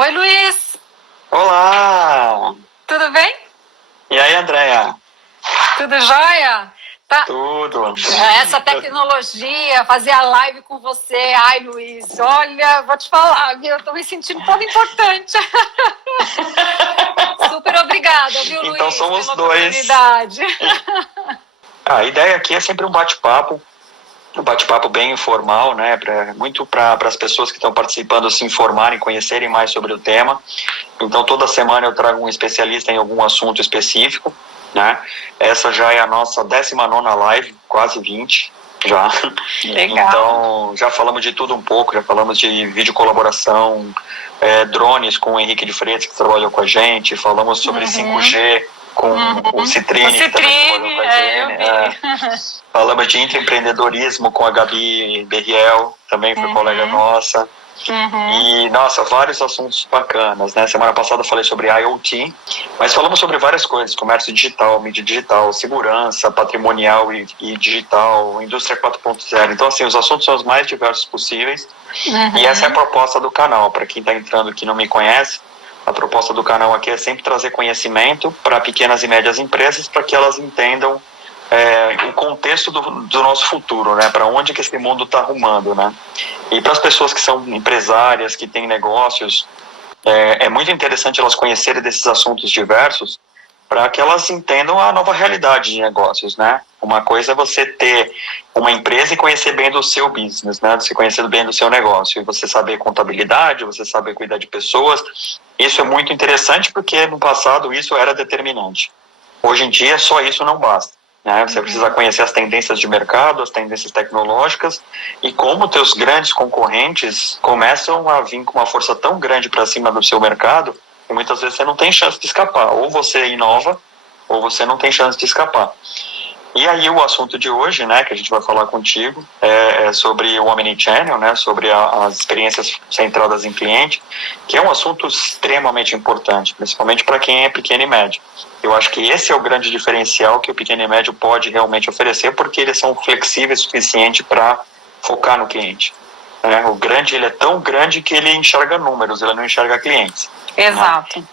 Oi, Luiz. Olá! Tudo bem? E aí, Andréia? Tudo jóia? Tá. Tudo. Essa tecnologia, fazer a live com você. Ai, Luiz, olha, vou te falar, viu? Eu tô me sentindo toda importante. Super obrigada, viu, Luiz? Então somos pela dois. Oportunidade. A ideia aqui é sempre um bate-papo bem informal, né? Muito para as pessoas que estão participando se informarem, conhecerem mais sobre o tema. Então, toda semana eu trago um especialista em algum assunto específico, né? Essa já é a nossa 19ª live, quase 20 já. Legal. Então, já falamos de tudo um pouco, já falamos de vídeo colaboração, drones com o Henrique de Freitas, que trabalhou com a gente, falamos sobre 5G com o Citrine, que também trabalhou com a gente. Falamos de intraempreendedorismo com a Gabi Berriel, também foi colega nossa. E, nossa, vários assuntos bacanas, né? Semana passada eu falei sobre IoT, mas falamos sobre várias coisas, comércio digital, mídia digital, segurança patrimonial e digital, indústria 4.0. Então, assim, os assuntos são os mais diversos possíveis. E essa é a proposta do canal. Para quem está entrando aqui e não me conhece, a proposta do canal aqui é sempre trazer conhecimento para pequenas e médias empresas, para que elas entendam o contexto do nosso futuro, né? Para onde que esse mundo está arrumando, né? E para as pessoas que são empresárias, que têm negócios, é muito interessante elas conhecerem desses assuntos diversos, para que elas entendam a nova realidade de negócios, né? Uma coisa é você ter uma empresa e conhecer bem do seu business, né? Você conhecer bem do seu negócio, e você saber contabilidade, você saber cuidar de pessoas. Isso é muito interessante porque no passado isso era determinante. Hoje em dia só isso não basta, né? Você precisa conhecer as tendências de mercado, as tendências tecnológicas e como teus grandes concorrentes começam a vir com uma força tão grande para cima do seu mercado e muitas vezes você não tem chance de escapar. Ou você inova, ou você não tem chance de escapar. E aí o assunto de hoje, né, que a gente vai falar contigo, é sobre o Omnichannel, né, sobre as experiências centradas em cliente, que é um assunto extremamente importante, principalmente para quem é pequeno e médio. Eu acho que esse é o grande diferencial que o pequeno e médio pode realmente oferecer, porque eles são flexíveis o suficiente para focar no cliente. Né? O grande, ele é tão grande que ele enxerga números, ele não enxerga clientes. Exato. Né?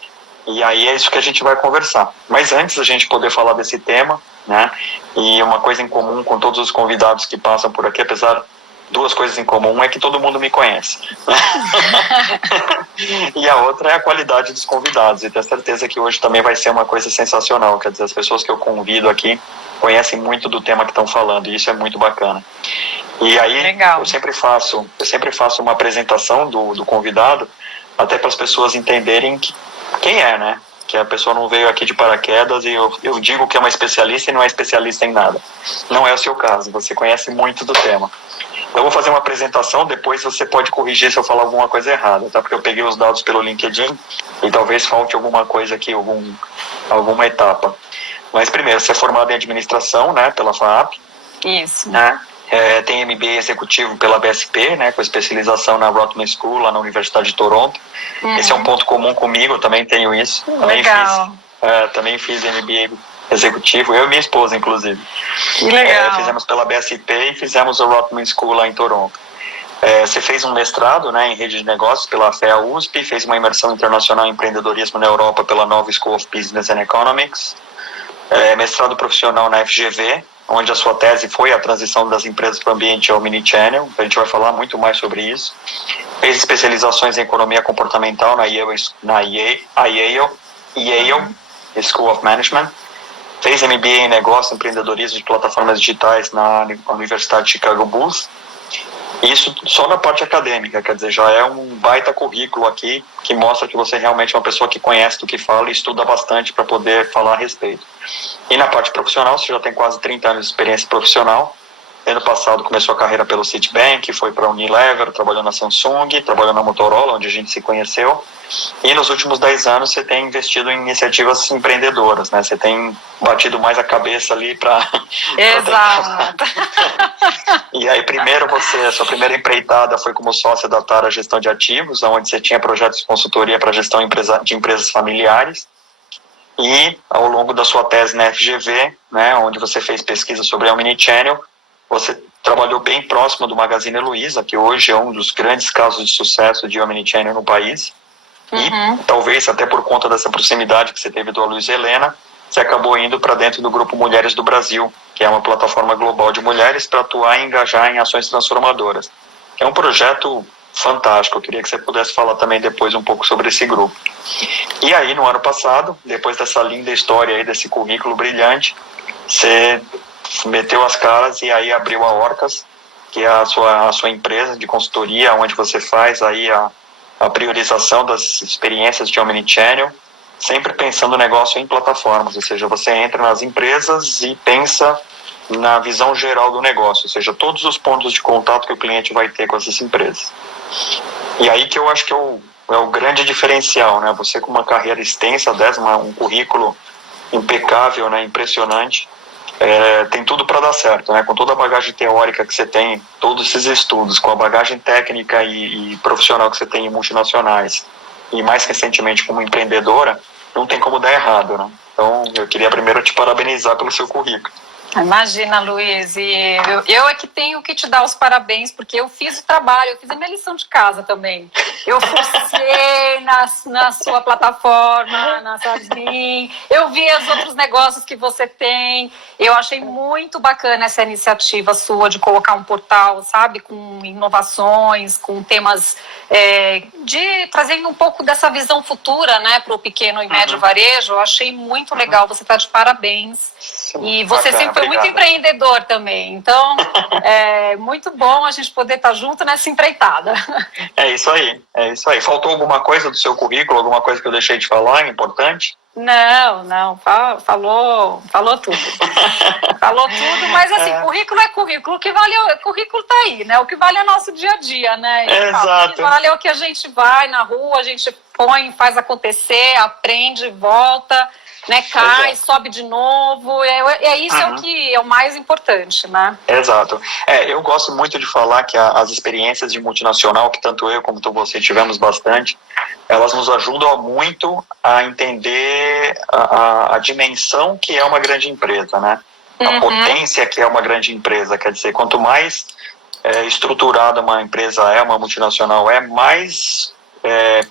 E aí é isso que a gente vai conversar. Mas antes da gente poder falar desse tema, né, e uma coisa em comum com todos os convidados que passam por aqui, apesar duas coisas em comum, é que todo mundo me conhece. E a outra é a qualidade dos convidados, e tenho certeza que hoje também vai ser uma coisa sensacional, quer dizer, as pessoas que eu convido aqui conhecem muito do tema que estão falando, e isso é muito bacana. E aí eu sempre faço uma apresentação do convidado, até para as pessoas entenderem quem é, né? Que a pessoa não veio aqui de paraquedas e eu digo que é uma especialista e não é especialista em nada. Não é o seu caso, você conhece muito do tema. Eu vou fazer uma apresentação, depois você pode corrigir se eu falar alguma coisa errada, tá? Porque eu peguei os dados pelo LinkedIn e talvez falte alguma coisa aqui, alguma etapa. Mas primeiro, você é formado em administração, né, pela FAAP. Isso. Né? Tem MBA executivo pela BSP, né, com especialização na Rotman School, lá na Universidade de Toronto. Esse é um ponto comum comigo, eu também tenho isso. Também fiz MBA executivo, eu e minha esposa, inclusive. Que legal. Fizemos pela BSP e fizemos a Rotman School lá em Toronto. Você fez um mestrado, né, em rede de negócios pela FEA USP, fez uma imersão internacional em empreendedorismo na Europa pela Nova School of Business and Economics, mestrado profissional na FGV, onde a sua tese foi a transição das empresas para o ambiente Omnichannel. A gente vai falar muito mais sobre isso. Fez especializações em economia comportamental na Yale School of Management. Fez MBA em negócio e empreendedorismo de plataformas digitais na Universidade de Chicago Bulls. Isso só na parte acadêmica, quer dizer, já é um baita currículo aqui que mostra que você realmente é uma pessoa que conhece do que fala e estuda bastante para poder falar a respeito. E na parte profissional, você já tem quase 30 anos de experiência profissional. Ano passado começou a carreira pelo Citibank, foi para a Unilever, trabalhou na Samsung, trabalhou na Motorola, onde a gente se conheceu. E nos últimos 10 anos você tem investido em iniciativas empreendedoras, né? Você tem batido mais a cabeça ali para... Exato. E aí primeiro a sua primeira empreitada foi como sócia da Tara Gestão de Ativos, onde você tinha projetos de consultoria para gestão de empresas familiares. E ao longo da sua tese na FGV, né, onde você fez pesquisa sobre a Omnichannel, você trabalhou bem próximo do Magazine Luiza, que hoje é um dos grandes casos de sucesso de Omnichannel no país. E talvez até por conta dessa proximidade que você teve do Luiz Helena, você acabou indo para dentro do Grupo Mulheres do Brasil, que é uma plataforma global de mulheres para atuar e engajar em ações transformadoras. É um projeto fantástico, eu queria que você pudesse falar também depois um pouco sobre esse grupo. E aí, no ano passado, depois dessa linda história aí, desse currículo brilhante, você meteu as caras e aí abriu a Orcas, que é a sua empresa de consultoria, onde você faz aí a priorização das experiências de Omnichannel, sempre pensando o negócio em plataformas, ou seja, você entra nas empresas e pensa na visão geral do negócio, ou seja, todos os pontos de contato que o cliente vai ter com essas empresas. E aí que eu acho que é o grande diferencial, né? Você com uma carreira extensa, um currículo impecável, né? Impressionante, tem tudo para dar certo, né? Com toda a bagagem teórica que você tem, todos esses estudos, com a bagagem técnica e profissional que você tem em multinacionais, e mais recentemente como empreendedora, não tem como dar errado, né? Então, eu queria primeiro te parabenizar pelo seu currículo. Imagina, Luiz, e eu é que tenho que te dar os parabéns, porque eu fiz o trabalho, eu fiz a minha lição de casa também. Eu forcei na sua plataforma, na Sabzin, eu vi os outros negócios que você tem, eu achei muito bacana essa iniciativa sua de colocar um portal, sabe, com inovações, com temas trazendo um pouco dessa visão futura, né, para o pequeno e médio varejo. Eu achei muito legal, você está de parabéns. E você sempre foi muito empreendedor também, então é muito bom a gente poder estar junto nessa empreitada. É isso aí. Faltou alguma coisa do seu currículo, alguma coisa que eu deixei de falar, importante? Não, falou tudo. Falou tudo, mas assim, currículo é currículo, o que vale currículo tá aí, né? O que vale é nosso dia a dia, né? Exato. O que vale é o que a gente vai na rua, a gente põe, faz acontecer, aprende, volta, né, cai, sobe de novo, isso é o que é o mais importante, né? Exato. Eu gosto muito de falar que as experiências de multinacional, que tanto eu como você tivemos bastante, elas nos ajudam muito a entender a dimensão que é uma grande empresa, né? A potência que é uma grande empresa, quer dizer, quanto mais estruturada uma empresa uma multinacional mais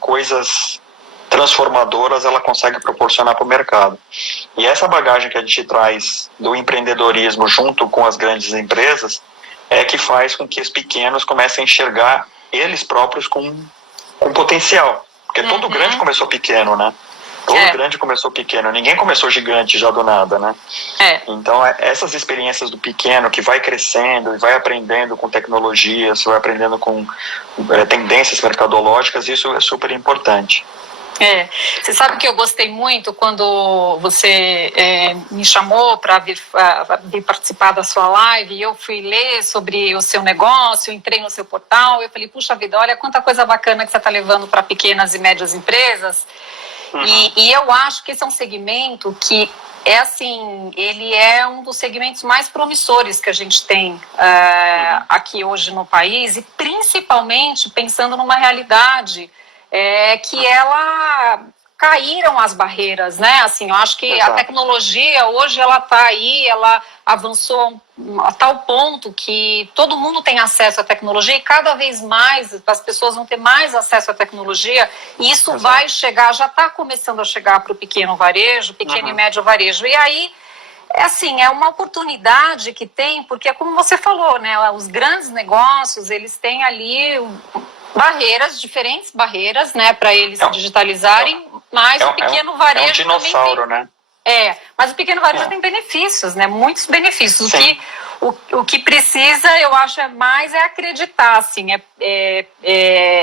coisas transformadoras ela consegue proporcionar para o mercado. E essa bagagem que a gente traz do empreendedorismo junto com as grandes empresas é que faz com que os pequenos comecem a enxergar eles próprios com potencial. Porque todo grande começou pequeno, né? Todo grande começou pequeno, ninguém começou gigante já do nada, né? Então, essas experiências do pequeno que vai crescendo e vai aprendendo com tecnologias, vai aprendendo com tendências mercadológicas, isso é super importante. Você sabe que eu gostei muito quando você me chamou para vir participar da sua live, e eu fui ler sobre o seu negócio, entrei no seu portal, eu falei, puxa vida, olha quanta coisa bacana que você está levando para pequenas e médias empresas, e eu acho que esse é um segmento que ele é um dos segmentos mais promissores que a gente tem aqui hoje no país, e principalmente pensando numa realidade que caíram as barreiras, né? Assim, eu acho que a tecnologia hoje ela está aí, ela avançou a tal ponto que todo mundo tem acesso à tecnologia e cada vez mais as pessoas vão ter mais acesso à tecnologia e isso vai chegar, já está começando a chegar para o pequeno varejo, pequeno e médio varejo. E aí, é uma oportunidade que tem, porque é como você falou, né? Os grandes negócios, eles têm ali diferentes barreiras, né, para eles se digitalizarem, mas o pequeno varejo é um dinossauro, também tem, né? Mas o pequeno varejo tem benefícios, né, muitos benefícios. O que precisa, eu acho, mais acreditar, assim,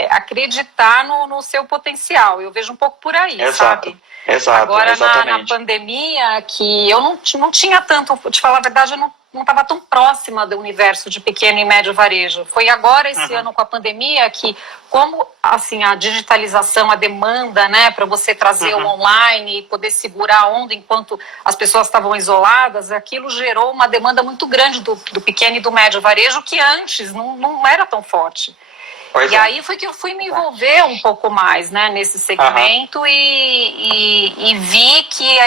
acreditar no seu potencial. Eu vejo um pouco por aí, sabe? Exato, agora, na pandemia, que eu não tinha tanto, te falar a verdade, eu não estava tão próxima do universo de pequeno e médio varejo. Foi agora, esse ano, com a pandemia, que como assim, a digitalização, a demanda, né, para você trazer o online e poder segurar a onda enquanto as pessoas estavam isoladas, aquilo gerou uma demanda muito grande do pequeno e do médio varejo, que antes não era tão forte. Aí foi que eu fui me envolver um pouco mais, né, nesse segmento e vi que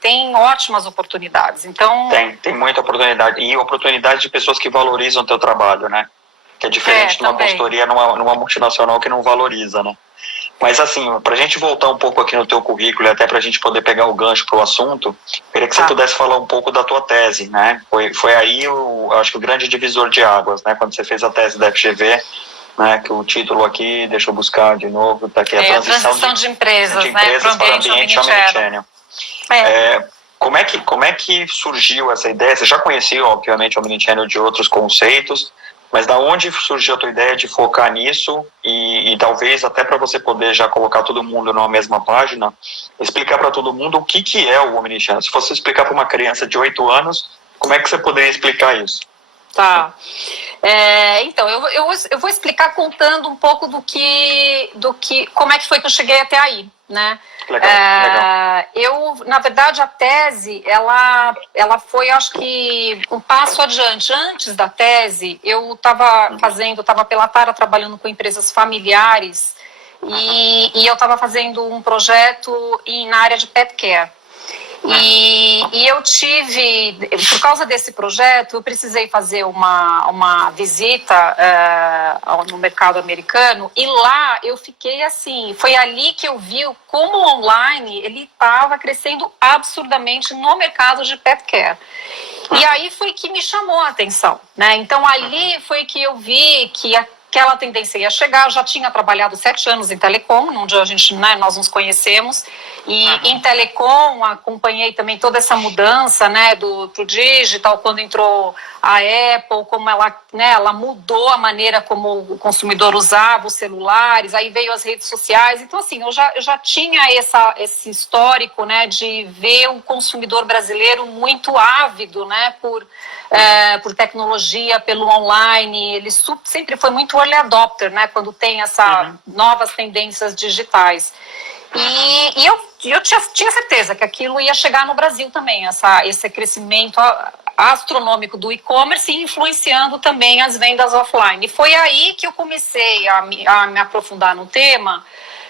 tem ótimas oportunidades. Então, tem muita oportunidade. E oportunidade de pessoas que valorizam o teu trabalho, né? Que é diferente de uma consultoria numa multinacional que não valoriza, né? Mas assim, para a gente voltar um pouco aqui no teu currículo e até para a gente poder pegar o gancho para o assunto, queria que você pudesse falar um pouco da tua tese, né? Foi aí, eu acho que o grande divisor de águas, né? Quando você fez a tese da FGV, né? Que o título aqui, deixa eu buscar de novo, tá aqui, a transição de empresas, né? Para o ambiente omnichannel. Como é que surgiu essa ideia? Você já conhecia, obviamente, o omnichannel de outros conceitos, mas da onde surgiu a tua ideia de focar nisso e talvez até para você poder já colocar todo mundo numa mesma página, explicar para todo mundo o que é o omnichannel. Se fosse explicar para uma criança de 8 anos, como é que você poderia explicar isso? Tá. Então, eu vou explicar contando um pouco como é que foi que eu cheguei até aí, né? Legal. Na verdade, a tese, ela foi, acho que, um passo adiante. Antes da tese, eu estava pela Tara trabalhando com empresas familiares e eu estava fazendo um projeto na área de pet care. E eu por causa desse projeto, eu precisei fazer uma visita no mercado americano, e lá eu fiquei assim, foi ali que eu vi como o online ele estava crescendo absurdamente no mercado de pet care. E aí foi que me chamou a atenção, né? Então ali foi que eu vi que aquela tendência ia chegar. Eu já tinha trabalhado 7 anos em telecom, onde nós nos conhecemos, e em telecom acompanhei também toda essa mudança, né, pro digital, quando entrou a Apple, como ela mudou a maneira como o consumidor usava os celulares, aí veio as redes sociais. Então, assim, eu já tinha esse histórico, né, de ver o consumidor brasileiro muito ávido, né, por tecnologia, pelo online. Ele sempre foi muito early adopter, né, quando tem essas novas tendências digitais. E eu tinha certeza que aquilo ia chegar no Brasil também, esse crescimento astronômico do e-commerce, influenciando também as vendas offline. E foi aí que eu comecei a me aprofundar no tema,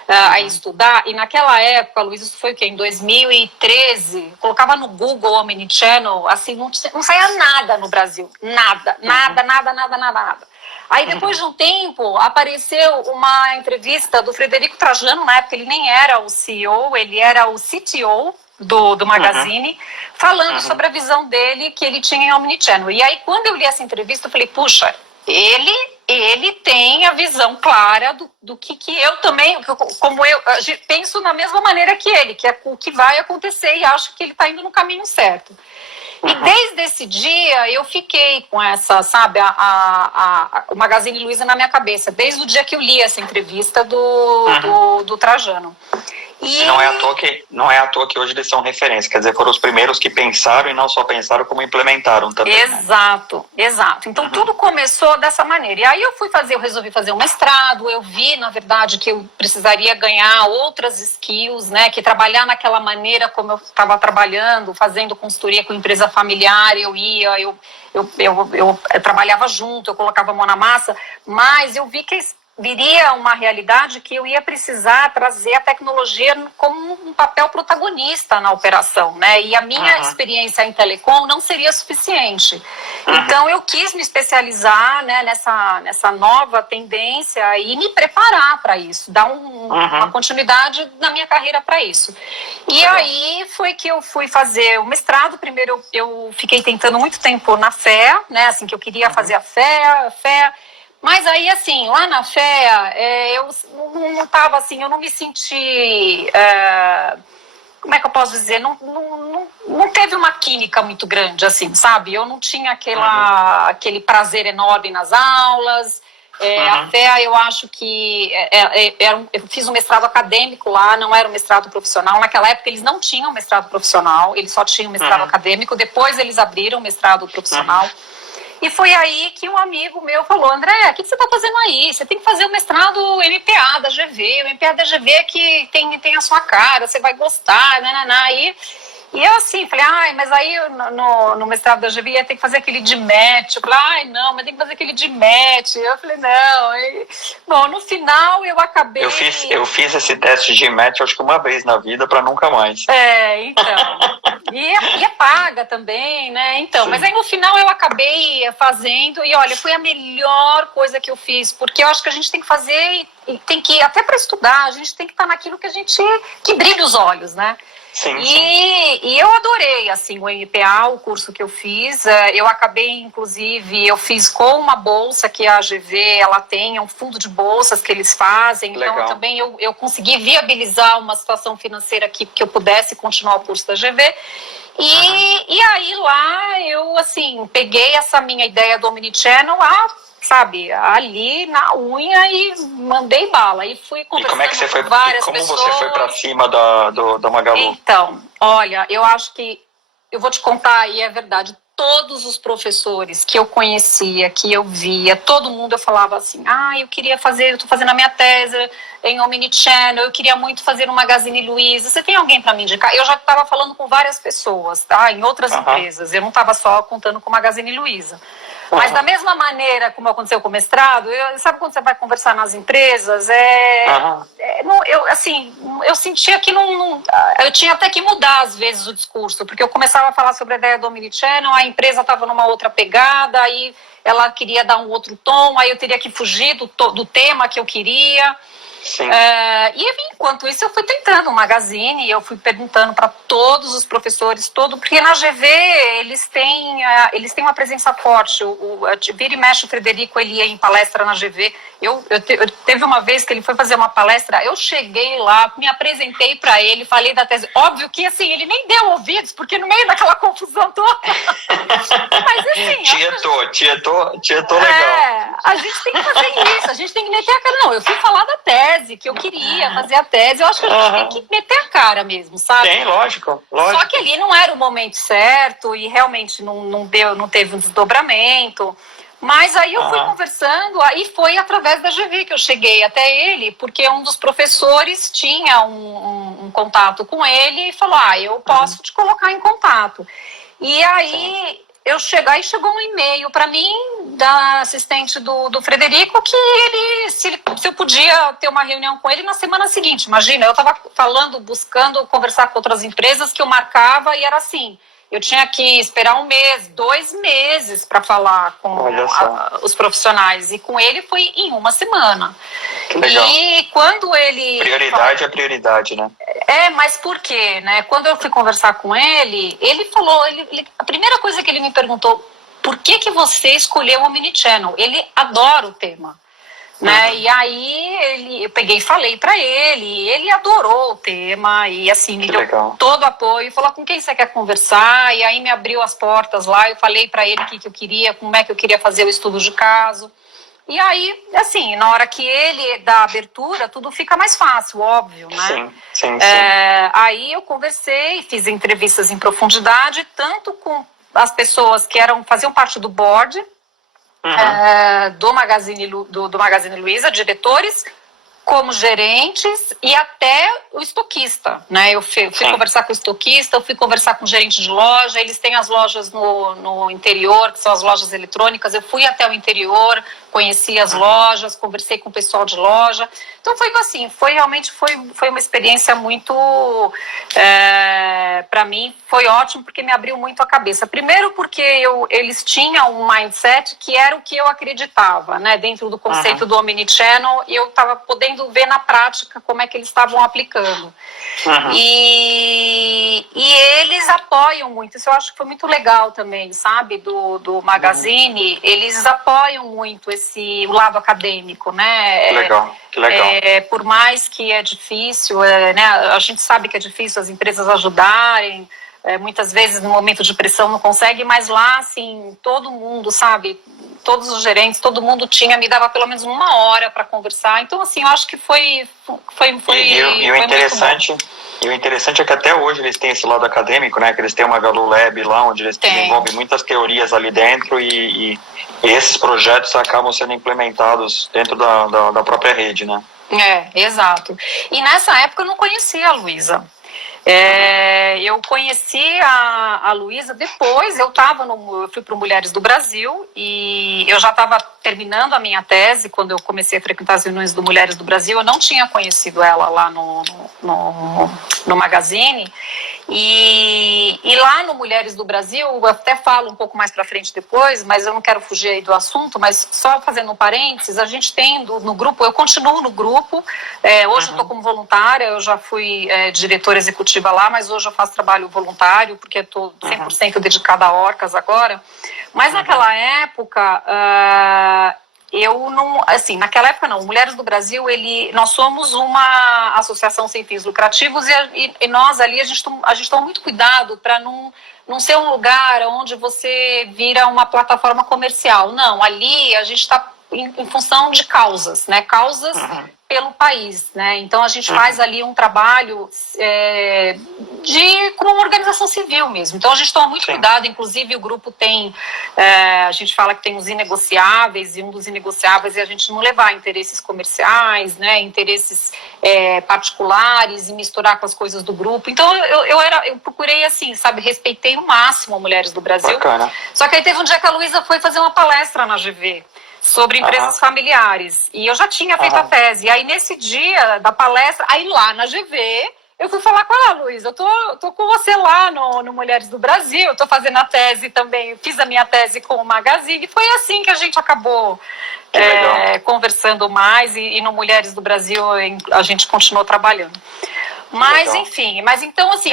a estudar. E naquela época, Luiz, isso foi o quê? Em 2013, colocava no Google Omnichannel, assim, não saía nada no Brasil. Nada. Aí, depois de um tempo, apareceu uma entrevista do Frederico Trajano. Na época ele nem era o CEO, ele era o CTO do Magazine, falando sobre a visão dele que ele tinha em Omnichannel. E aí, quando eu li essa entrevista, eu falei, puxa, ele tem a visão clara do que eu também, como eu penso da mesma maneira que ele, que é o que vai acontecer, e acho que ele está indo no caminho certo. E desde esse dia eu fiquei com essa, sabe, o Magazine Luiza na minha cabeça, desde o dia que eu li essa entrevista do Trajano. E não é à toa que hoje eles são referência, quer dizer, foram os primeiros que pensaram e não só pensaram, como implementaram também. Exato. Então tudo começou dessa maneira. E aí eu resolvi fazer um mestrado. Eu vi, na verdade, que eu precisaria ganhar outras skills, né? Que trabalhar naquela maneira como eu estava trabalhando, fazendo consultoria com empresa familiar, eu trabalhava junto, eu colocava a mão na massa, mas eu vi que viria uma realidade que eu ia precisar trazer a tecnologia como um papel protagonista na operação, né? E a minha experiência em telecom não seria suficiente. Então, eu quis me especializar, né, nessa nova tendência e me preparar para isso, dar uma continuidade na minha carreira para isso. E aí foi que eu fui fazer o mestrado. Primeiro, eu fiquei tentando muito tempo na FEA, né? Assim, que eu queria fazer a FEA. Mas aí, assim, lá na FEA, eu não estava assim, eu não me senti, como é que eu posso dizer, não teve uma química muito grande, assim, sabe? Eu não tinha aquele prazer enorme nas aulas. A FEA, eu acho que eu fiz um mestrado acadêmico lá, não era um mestrado profissional. Naquela época eles não tinham mestrado profissional, eles só tinham mestrado acadêmico. Depois eles abriram mestrado profissional. E foi aí que um amigo meu falou, André, o que você está fazendo aí? Você tem que fazer o mestrado MPA da GV. O MPA da GV é que tem a sua cara, você vai gostar, E eu assim, falei, mas aí no mestrado da GV ia ter que fazer aquele DMAT. Eu falei, não, mas tem que fazer aquele DMAT. Eu falei, não. Bom, no final eu acabei... Eu fiz esse teste de DMAT acho que uma vez na vida, para nunca mais. Então. E é paga também, né? Então, sim. Mas aí no final eu acabei fazendo e olha, foi a melhor coisa que eu fiz, porque eu acho que a gente tem que fazer e tem que, até para estudar, a gente tem que estar naquilo que brilha os olhos, né? Sim, e eu adorei, assim, o MPA, o curso que eu fiz. Eu acabei, inclusive, eu fiz com uma bolsa que a AGV, ela tem, um fundo de bolsas que eles fazem. Legal. Então, também eu consegui viabilizar uma situação financeira aqui que eu pudesse continuar o curso da AGV. E aí lá eu, assim, peguei essa minha ideia do Omnichannel, sabe, ali na unha e mandei bala. E fui conversando com várias pessoas. Como você foi pra cima da Magalu? Então, olha, eu acho que, eu vou te contar, e é verdade, todos os professores que eu conhecia, que eu via, todo mundo eu falava assim, eu queria fazer, eu tô fazendo a minha tese em Omnichannel, eu queria muito fazer no Magazine Luiza, você tem alguém para me indicar? Eu já estava falando com várias pessoas, em outras empresas, eu não estava só contando com o Magazine Luiza. Mas da mesma maneira como aconteceu com o mestrado, sabe quando você vai conversar nas empresas, eu sentia que eu tinha até que mudar às vezes o discurso, porque eu começava a falar sobre a ideia do Omnichannel, a empresa estava numa outra pegada, aí ela queria dar um outro tom, aí eu teria que fugir do tema que eu queria. E enquanto isso eu fui tentando o Magazine, eu fui perguntando para todos os professores, porque na GV eles têm uma presença forte. Vira e mexe o Frederico, ele ia em palestra na GV. Teve uma vez que ele foi fazer uma palestra, eu cheguei lá, me apresentei para ele, falei da tese. Óbvio que assim, ele nem deu ouvidos, porque no meio daquela confusão toda. Mas assim. Tietou legal. A gente tem que fazer isso, a gente tem que meter a cara. Não, eu fui falar da tese, que eu queria fazer a tese, eu acho que a gente tem que meter a cara mesmo, sabe? Tem, lógico. Só que ali não era o momento certo e realmente não teve um desdobramento. Mas aí eu fui conversando, aí foi através da GV que eu cheguei até ele, porque um dos professores tinha um contato com ele e falou, eu posso te colocar em contato. E aí chegou um e-mail para mim da assistente do Frederico que se eu podia ter uma reunião com ele na semana seguinte. Imagina, eu estava buscando conversar com outras empresas que eu marcava e era assim, eu tinha que esperar 1 mês, 2 meses para falar com os profissionais e com ele foi em 1 semana. Que legal. E quando ele... Prioridade é prioridade, né? Mas por quê, né? Quando eu fui conversar com ele falou, a primeira coisa que ele me perguntou, por que você escolheu o Omnichannel? Ele adora o tema. Né? E aí eu peguei e falei para ele adorou o tema e assim, me deu todo o apoio, falou com quem você quer conversar, e aí me abriu as portas lá, eu falei para ele o que eu queria, como é que eu queria fazer o estudo de caso. E aí, assim, na hora que ele dá a abertura, tudo fica mais fácil, óbvio, né? Sim. Aí eu conversei, fiz entrevistas em profundidade, tanto com as pessoas que faziam parte do board, do Magazine Luiza, diretores, como gerentes e até o estoquista, né? Eu fui conversar com o estoquista, eu fui conversar com o gerente de loja, eles têm as lojas no interior, que são as lojas eletrônicas, eu fui até o interior, conheci as lojas, conversei com o pessoal de loja, então foi assim, realmente foi uma experiência muito, para mim, foi ótimo, porque me abriu muito a cabeça. Primeiro porque eles tinham um mindset que era o que eu acreditava, né? Dentro do conceito do Omnichannel, e eu estava podendo ver na prática como é que eles estavam aplicando. E eles apoiam muito, isso eu acho que foi muito legal também, sabe, do Magazine, eles apoiam muito o lado acadêmico, né? Que legal. Por mais que é difícil, né, a gente sabe que é difícil as empresas ajudarem, muitas vezes no momento de pressão não consegue, mas lá, assim, todo mundo, sabe, todos os gerentes, todo mundo me dava pelo menos 1 hora para conversar, então assim, eu acho que foi e o interessante E o interessante é que até hoje eles têm esse lado acadêmico, né? Que eles têm uma Magalu Lab lá, onde eles desenvolvem muitas teorias ali dentro e esses projetos acabam sendo implementados dentro da própria rede, né? Exato. E nessa época eu não conhecia a Luiza. Eu conheci a Luísa depois, eu fui para o Mulheres do Brasil e eu já estava terminando a minha tese quando eu comecei a frequentar as reuniões do Mulheres do Brasil. Eu não tinha conhecido ela lá no Magazine. E lá no Mulheres do Brasil, eu até falo um pouco mais para frente depois, mas eu não quero fugir aí do assunto, mas só fazendo um parênteses, a gente tem no grupo, eu continuo no grupo, hoje eu estou como voluntária, eu já fui diretora executiva lá, mas hoje eu faço trabalho voluntário, porque estou 100% dedicada a orcas agora, mas naquela época... eu não, assim, naquela época não, Mulheres do Brasil, nós somos uma associação sem fins lucrativos e nós ali, a gente toma muito cuidado para não ser um lugar onde você vira uma plataforma comercial. Não, ali a gente está em função de causas, né? Causas pelo país, né? Então a gente faz ali um trabalho como uma organização civil mesmo. Então a gente toma muito cuidado, inclusive o grupo tem, a gente fala que tem os inegociáveis, e um dos inegociáveis é a gente não levar interesses comerciais, né? Interesses particulares e misturar com as coisas do grupo. Então eu procurei assim, sabe, respeitei o máximo a Mulheres do Brasil. Bacana. Só que aí teve um dia que a Luísa foi fazer uma palestra na GV sobre empresas familiares, e eu já tinha feito a tese, e aí nesse dia da palestra, aí lá na GV, eu fui falar com ela, Luísa, eu tô com você lá no Mulheres do Brasil, eu tô fazendo a tese também, fiz a minha tese com o Magazine, e foi assim que a gente acabou conversando mais, e no Mulheres do Brasil a gente continuou trabalhando. Mas, enfim, mas então assim...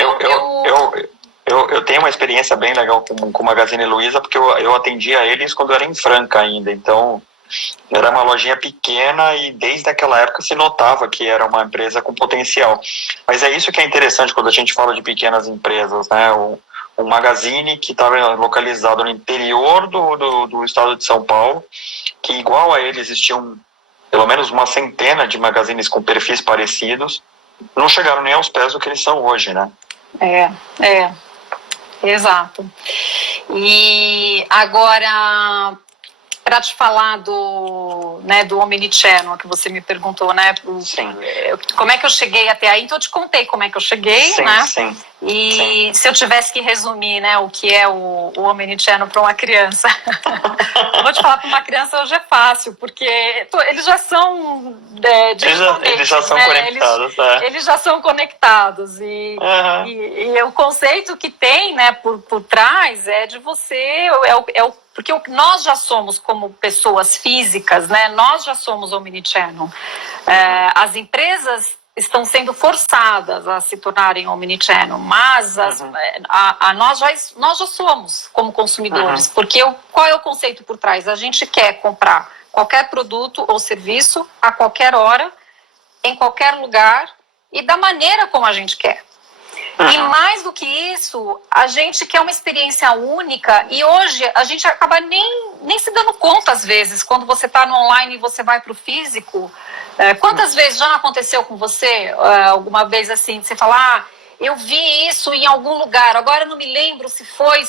Eu tenho uma experiência bem legal com o Magazine Luiza, porque eu atendia eles quando eu era em Franca ainda, então era uma lojinha pequena e desde aquela época se notava que era uma empresa com potencial. Mas é isso que é interessante quando a gente fala de pequenas empresas, né? Um Magazine que estava localizado no interior do estado de São Paulo, que igual a ele existiam pelo menos uma centena de magazines com perfis parecidos, não chegaram nem aos pés do que eles são hoje, né? Exato. E agora, para te falar do Omnichannel, que você me perguntou, né? Sim. Como é que eu cheguei até aí? Então eu te contei como é que eu cheguei, né? Sim. E se eu tivesse que resumir, né, o que é o Omnichannel para uma criança, vou te falar, para uma criança hoje é fácil, porque eles já são eles já são conectados, eles já são conectados e o conceito que tem, né, por trás é de você, porque nós já somos como pessoas físicas, né, nós já somos omnichannel. As empresas estão sendo forçadas a se tornarem omnichannel, mas nós já somos como consumidores, porque qual é o conceito por trás? A gente quer comprar qualquer produto ou serviço a qualquer hora, em qualquer lugar e da maneira como a gente quer. E mais do que isso, a gente quer uma experiência única e hoje a gente acaba nem se dando conta às vezes, quando você está no online e você vai para o físico. Quantas vezes já não aconteceu com você, alguma vez assim, você fala, eu vi isso em algum lugar, agora eu não me lembro se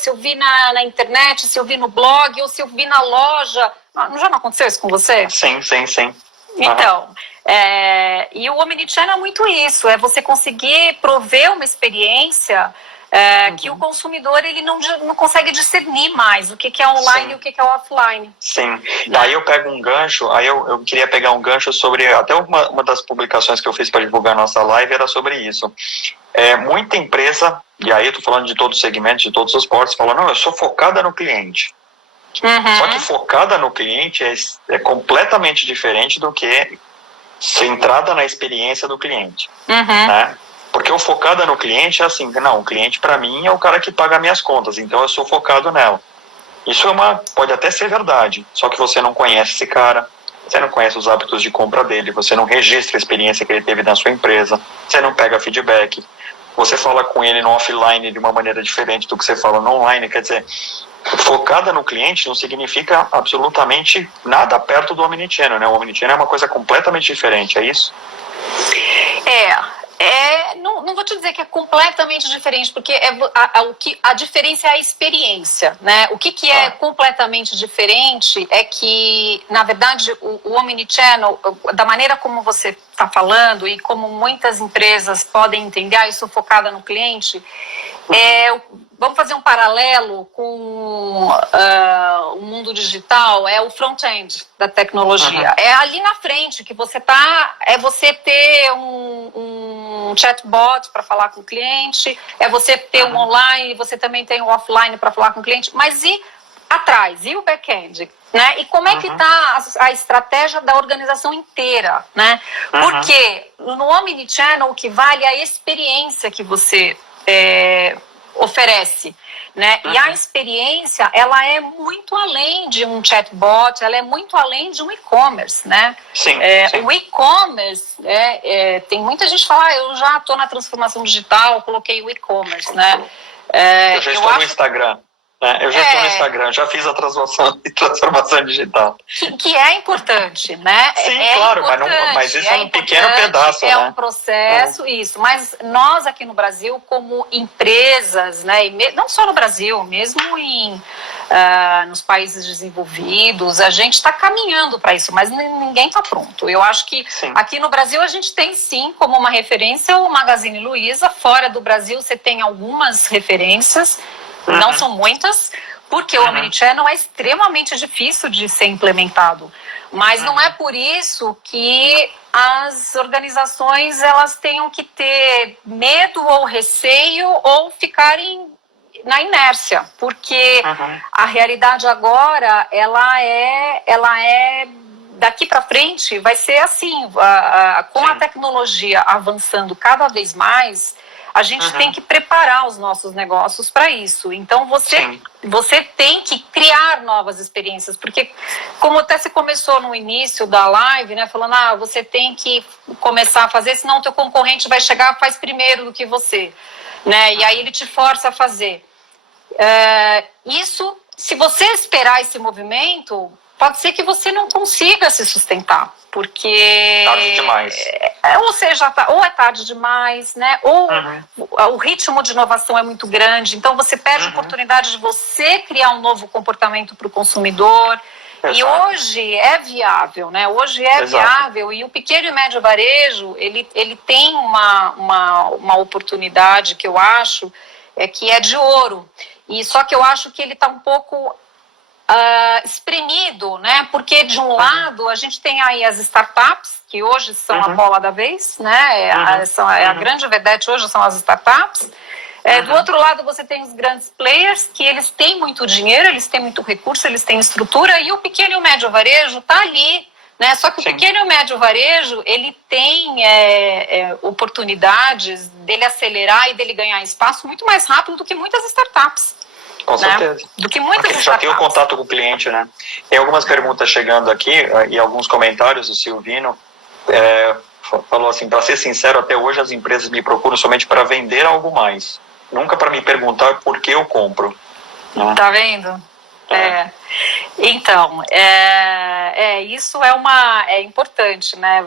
eu vi na internet, se eu vi no blog ou se eu vi na loja. Já não aconteceu isso com você? Sim. Então, e o Omnichannel é muito isso, é você conseguir prover uma experiência que o consumidor ele não consegue discernir mais o que é online e o que é offline. Sim, daí eu pego um gancho, aí eu queria pegar um gancho sobre, até uma das publicações que eu fiz para divulgar a nossa live era sobre isso. Muita empresa, e aí eu estou falando de todos os segmentos, de todos os portos, falando, não, eu sou focada no cliente. Só que focada no cliente é completamente diferente do que centrada na experiência do cliente, né? Porque o focada no cliente é assim, não, o cliente para mim é o cara que paga minhas contas, então eu sou focado nela. Isso pode até ser verdade, só que você não conhece esse cara, você não conhece os hábitos de compra dele, você não registra a experiência que ele teve na sua empresa, você não pega feedback, você fala com ele no offline de uma maneira diferente do que você fala no online, quer dizer, focada no cliente não significa absolutamente nada perto do Omnichannel, né? O Omnichannel é uma coisa completamente diferente, é isso? Não vou te dizer que é completamente diferente, porque a diferença é a experiência, né? O que é completamente diferente é que, na verdade, o Omnichannel, da maneira como você está falando e como muitas empresas podem entender, isso focada no cliente, vamos fazer um paralelo com o mundo digital, é o front-end da tecnologia. É ali na frente que você está, é você ter um chatbot para falar com o cliente, é você ter um online, você também tem o offline para falar com o cliente, mas e atrás, e o back-end? Né? E como é que está a estratégia da organização inteira? Né? Porque no Omnichannel o que vale é a experiência que você oferece, né? E a experiência, ela é muito além de um chatbot, ela é muito além de um e-commerce, né? Sim. O e-commerce, tem muita gente que fala, eu já estou na transformação digital, coloquei o e-commerce, né? Eu já estou no Instagram. Eu já estou no Instagram, já fiz a transformação digital. Que é importante, né? Sim, claro, mas isso é um pequeno pedaço, né? É um processo, isso. Mas nós aqui no Brasil, como empresas, né? E não só no Brasil, mesmo nos países desenvolvidos, a gente está caminhando para isso, mas ninguém está pronto. Eu acho que aqui no Brasil a gente tem sim como uma referência o Magazine Luiza. Fora do Brasil você tem algumas referências. Não são muitas, porque o Omnichannel é extremamente difícil de ser implementado. Mas não é por isso que as organizações elas tenham que ter medo ou receio ou ficarem na inércia, porque a realidade agora ela é daqui para frente vai ser assim, com a tecnologia avançando cada vez mais. A gente tem que preparar os nossos negócios para isso. Então, você tem que criar novas experiências. Porque, como até se começou no início da live, né, falando, você tem que começar a fazer, senão o teu concorrente vai chegar, faz primeiro do que você. Né? E aí ele te força a fazer. Isso, se você esperar esse movimento, pode ser que você não consiga se sustentar. Porque tarde demais. Ou é tarde demais, né? Ou o ritmo de inovação é muito grande, então você perde a oportunidade de você criar um novo comportamento para o consumidor. Exato. E hoje é viável, né? Hoje é viável, e o pequeno e médio varejo, ele tem uma oportunidade que eu acho que é de ouro. E só que eu acho que ele está um pouco espremido, né? Porque de um lado a gente tem aí as startups, que hoje são a bola da vez, né? A grande vedete hoje são as startups. Do outro lado você tem os grandes players, que eles têm muito dinheiro, eles têm muito recurso, eles têm estrutura, e o pequeno e o médio varejo está ali, né? Só que o pequeno e o médio varejo, ele tem oportunidades dele acelerar e dele ganhar espaço muito mais rápido do que muitas startups. Com certeza. Do que muitas startups. Já tem o contato com o cliente, né? Tem algumas perguntas chegando aqui e alguns comentários. O Silvino falou assim, para ser sincero, até hoje as empresas me procuram somente para vender algo mais. Nunca para me perguntar por que eu compro. Né? Tá vendo? Então, isso é importante, né?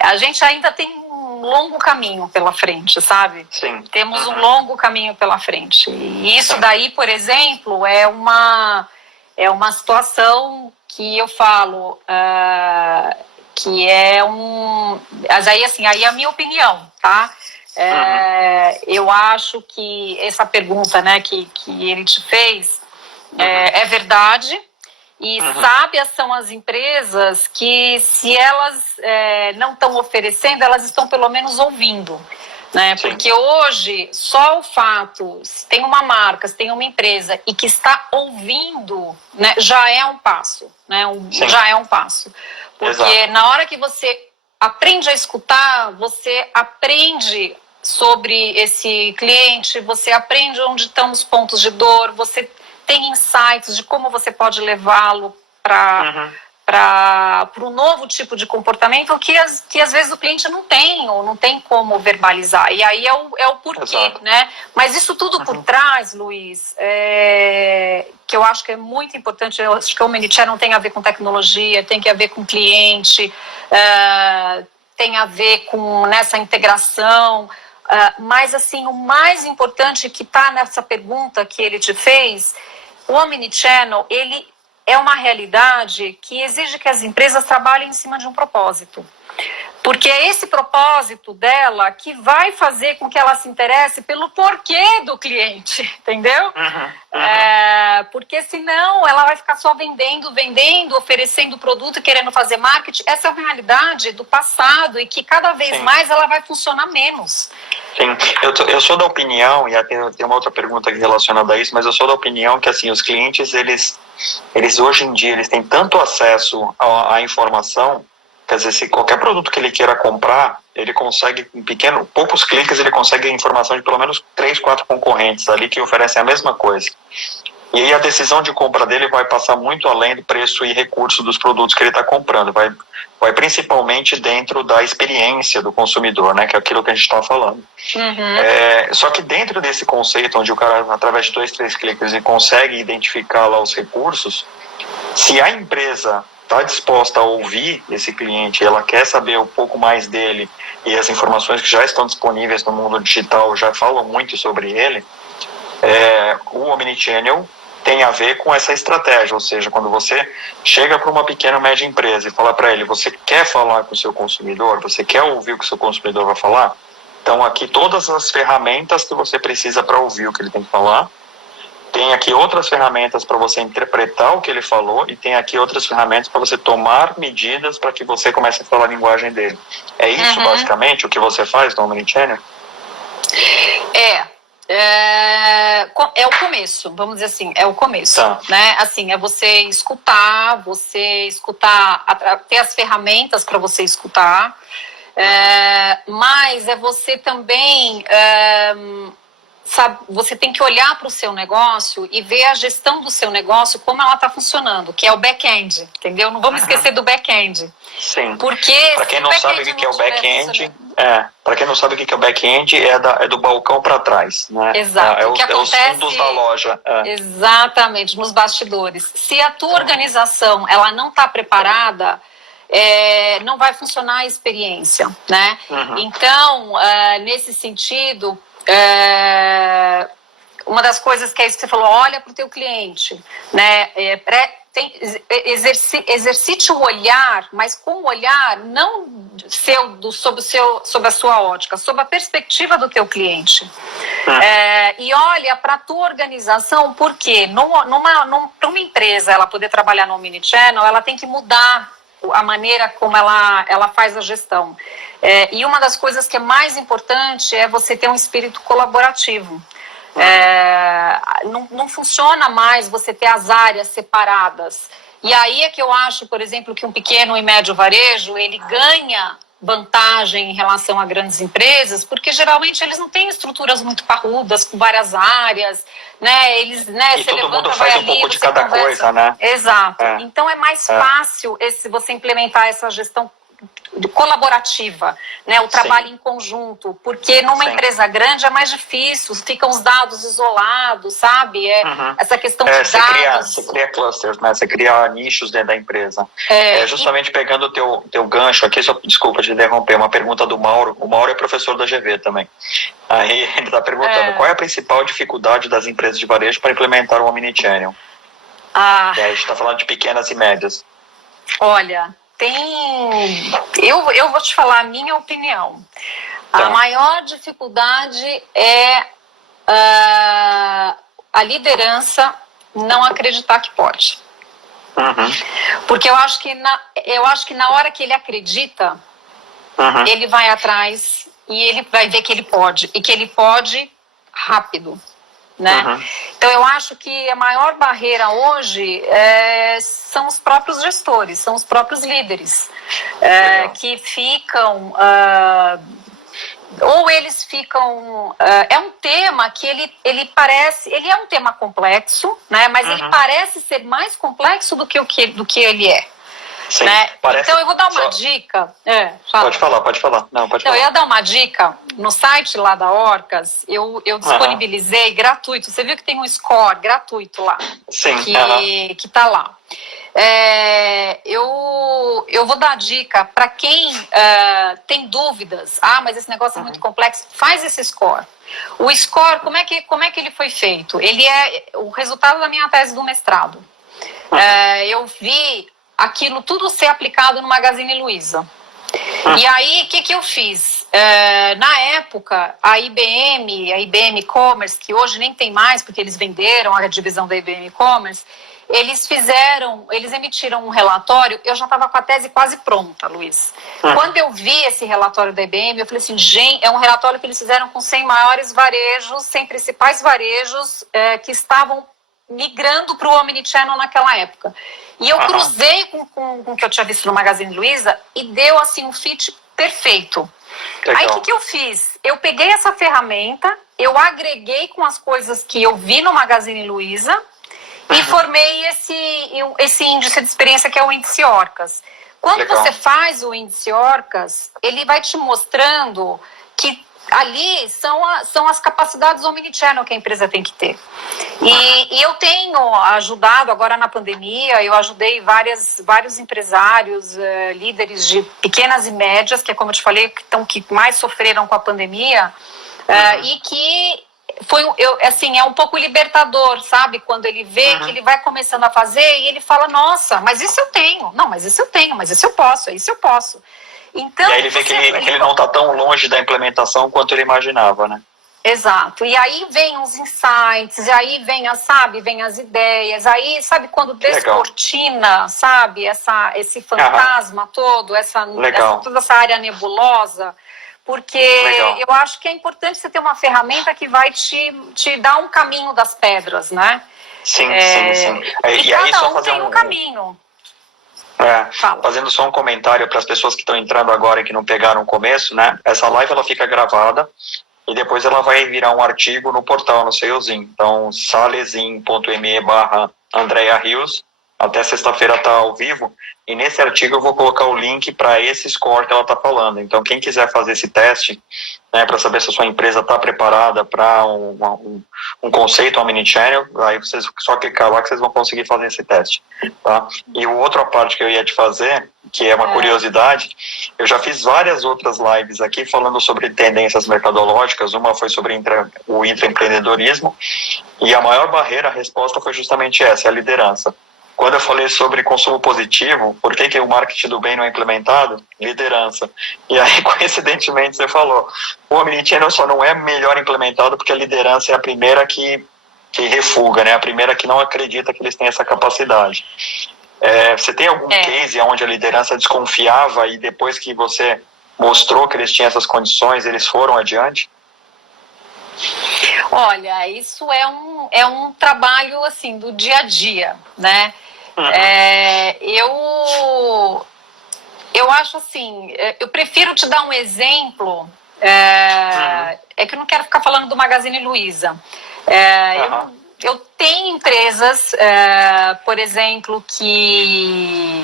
A gente ainda tem um longo caminho pela frente, sabe? Sim. Temos um longo caminho pela frente. E isso daí, por exemplo, é uma situação que eu falo que mas aí, assim, aí é a minha opinião, tá? Eu acho que essa pergunta, né, que ele te fez é verdade. E sábias são as empresas que, se elas não estão oferecendo, elas estão pelo menos ouvindo. Né? Porque hoje, só o fato, se tem uma marca, se tem uma empresa e que está ouvindo, né, já é um passo. Né? Já é um passo. Porque na hora que você aprende a escutar, você aprende sobre esse cliente, você aprende onde estão os pontos de dor, você tem insights de como você pode levá-lo para um novo tipo de comportamento que às vezes o cliente não tem, ou não tem como verbalizar. E aí é o porquê, né? Mas isso tudo por trás, Luiz, que eu acho que é muito importante. Eu acho que o Omnichannel não tem a ver com tecnologia, tem que a ver com cliente, tem a ver com nessa integração, mas assim, o mais importante que está nessa pergunta que ele te fez, o Omnichannel, ele é uma realidade que exige que as empresas trabalhem em cima de um propósito. Porque é esse propósito dela que vai fazer com que ela se interesse pelo porquê do cliente, entendeu? Porque senão ela vai ficar só vendendo, oferecendo produto e querendo fazer marketing. Essa é a realidade do passado e que cada vez mais ela vai funcionar menos. Sim, eu sou da opinião, e até tem uma outra pergunta aqui relacionada a isso, mas eu sou da opinião que assim, os clientes, eles hoje em dia, eles têm tanto acesso à informação. Quer dizer, se qualquer produto que ele queira comprar, ele consegue, em poucos cliques, ele consegue a informação de pelo menos 3, 4 concorrentes ali que oferecem a mesma coisa. E aí a decisão de compra dele vai passar muito além do preço e recurso dos produtos que ele está comprando. Vai principalmente dentro da experiência do consumidor, né? Que é aquilo que a gente está falando. Só que dentro desse conceito, onde o cara, através de 2, 3 cliques, ele consegue identificar lá os recursos, se a empresa está disposta a ouvir esse cliente, ela quer saber um pouco mais dele, e as informações que já estão disponíveis no mundo digital já falam muito sobre ele, o Omnichannel tem a ver com essa estratégia, ou seja, quando você chega para uma pequena ou média empresa e fala para ele, você quer falar com o seu consumidor, você quer ouvir o que o seu consumidor vai falar? Então aqui todas as ferramentas que você precisa para ouvir o que ele tem que falar, tem aqui outras ferramentas para você interpretar o que ele falou e tem aqui outras ferramentas para você tomar medidas para que você comece a falar a linguagem dele. É isso, basicamente, o que você faz no Omnichannel? É o começo, vamos dizer assim, é o começo, né? Assim, é você escutar, ter as ferramentas para você escutar, mas é você também... você tem que olhar para o seu negócio e ver a gestão do seu negócio, como ela está funcionando, que é o back-end, entendeu? Não vamos esquecer do back-end. Sim. Porque para quem não sabe o que é o back-end, para quem não sabe o que é o back-end, é do balcão para trás, né? Exato. O que acontece, os fundos da loja. Exatamente, nos bastidores. Se a tua organização ela não está preparada, não vai funcionar a experiência, né? Então, nesse sentido, uma das coisas que é isso que você falou, olha para o teu cliente, né? Exercite o olhar, mas com o olhar não sob a sua ótica, sob a perspectiva do teu cliente. E olha para a tua organização, porque para uma empresa ela poder trabalhar no Omnichannel, ela tem que mudar a maneira como ela faz a gestão. E uma das coisas que é mais importante é você ter um espírito colaborativo. Não funciona mais você ter as áreas separadas. E aí é que eu acho, por exemplo, que um pequeno e médio varejo, ele ganha vantagem em relação a grandes empresas, porque geralmente eles não têm estruturas muito parrudas, com várias áreas, né? Eles, né, e todo mundo faz um pouco de cada coisa, né? Exato. Então é mais fácil você implementar essa gestão colaborativa, né, o trabalho em conjunto, porque numa empresa grande é mais difícil, ficam os dados isolados, sabe? Essa questão de dados. Você cria clusters, né? Você cria nichos dentro da empresa. Justamente pegando o teu gancho aqui, desculpa te interromper, uma pergunta do Mauro. O Mauro é professor da GV também. Aí ele está perguntando, qual é a principal dificuldade das empresas de varejo para implementar o Omnichannel? E aí a gente está falando de pequenas e médias. Olha, eu vou te falar a minha opinião. A maior dificuldade é a liderança não acreditar que pode. Porque eu acho que na hora que ele acredita, ele vai atrás e ele vai ver que ele pode. E que ele pode rápido. Né? Então eu acho que a maior barreira hoje são os próprios gestores, são os próprios líderes que ficam ou eles ficam é um tema que ele é um tema complexo, né? Mas ele parece ser mais complexo do que ele é. Sim, né? Então eu vou dar uma dica. Pode falar. Não, pode falar. Eu ia dar uma dica. No site lá da Orcas, eu disponibilizei gratuito. Você viu que tem um score gratuito lá? Sim. Que tá lá. Eu vou dar a dica para quem tem dúvidas. Mas esse negócio é muito complexo. Faz esse score. O score, como é que ele foi feito? Ele é o resultado da minha tese do mestrado. Eu vi aquilo tudo ser aplicado no Magazine Luiza. E aí, o que eu fiz? Na época, a IBM Commerce, que hoje nem tem mais, porque eles venderam a divisão da IBM Commerce, eles emitiram um relatório. Eu já estava com a tese quase pronta, Luiz. Quando eu vi esse relatório da IBM, eu falei assim, gente, é um relatório que eles fizeram com 100 maiores varejos, 100 principais varejos que estavam migrando para o Omnichannel naquela época. E eu cruzei com o que eu tinha visto no Magazine Luiza e deu assim um fit perfeito. Legal. Aí o que eu fiz? Eu peguei essa ferramenta, eu agreguei com as coisas que eu vi no Magazine Luiza e formei esse índice de experiência que é o índice Orcas. Quando Legal. Você faz o índice Orcas, ele vai te mostrando que ali são as capacidades omnichannel que a empresa tem que ter. E eu tenho ajudado, agora na pandemia, eu ajudei vários empresários, líderes de pequenas e médias, que é como eu te falei, que mais sofreram com a pandemia, e que é um pouco libertador, sabe? Quando ele vê que ele vai começando a fazer e ele fala, nossa, mas isso eu tenho, não, mas isso eu tenho, mas isso eu posso, isso eu posso. Então, e aí ele vê que ele não está tão longe da implementação quanto ele imaginava, né? Exato. E aí vem os insights, e aí vem as ideias, aí, sabe, quando descortina, sabe, esse fantasma todo, toda essa área nebulosa, porque eu acho que é importante você ter uma ferramenta que vai te dar um caminho das pedras, né? Sim. E cada um tem um caminho. Fazendo só um comentário para as pessoas que estão entrando agora e que não pegaram o começo, né? Essa live ela fica gravada e depois ela vai virar um artigo no portal, no Salezin. Então, salezin.me/Andrea Rios. Até sexta-feira está ao vivo. E nesse artigo eu vou colocar o link para esse score que ela está falando. Então, quem quiser fazer esse teste, né, para saber se a sua empresa está preparada para um conceito omnichannel, aí vocês só clicar lá que vocês vão conseguir fazer esse teste. Tá? E o outra parte que eu ia te fazer, que é uma curiosidade, eu já fiz várias outras lives aqui falando sobre tendências mercadológicas. Uma foi sobre o intraempreendedorismo, e a maior barreira, a resposta foi justamente essa, a liderança. Quando eu falei sobre consumo positivo, por que o marketing do bem não é implementado? Liderança. E aí, coincidentemente, você falou, o Omnichannel só não é melhor implementado porque a liderança é a primeira que refuga, né? A primeira que não acredita que eles têm essa capacidade. Você tem algum case onde a liderança desconfiava e depois que você mostrou que eles tinham essas condições, eles foram adiante? Olha, isso é um trabalho assim do dia a dia, né? Eu acho assim, eu prefiro te dar um exemplo, é que eu não quero ficar falando do Magazine Luiza. Eu tenho empresas, por exemplo, que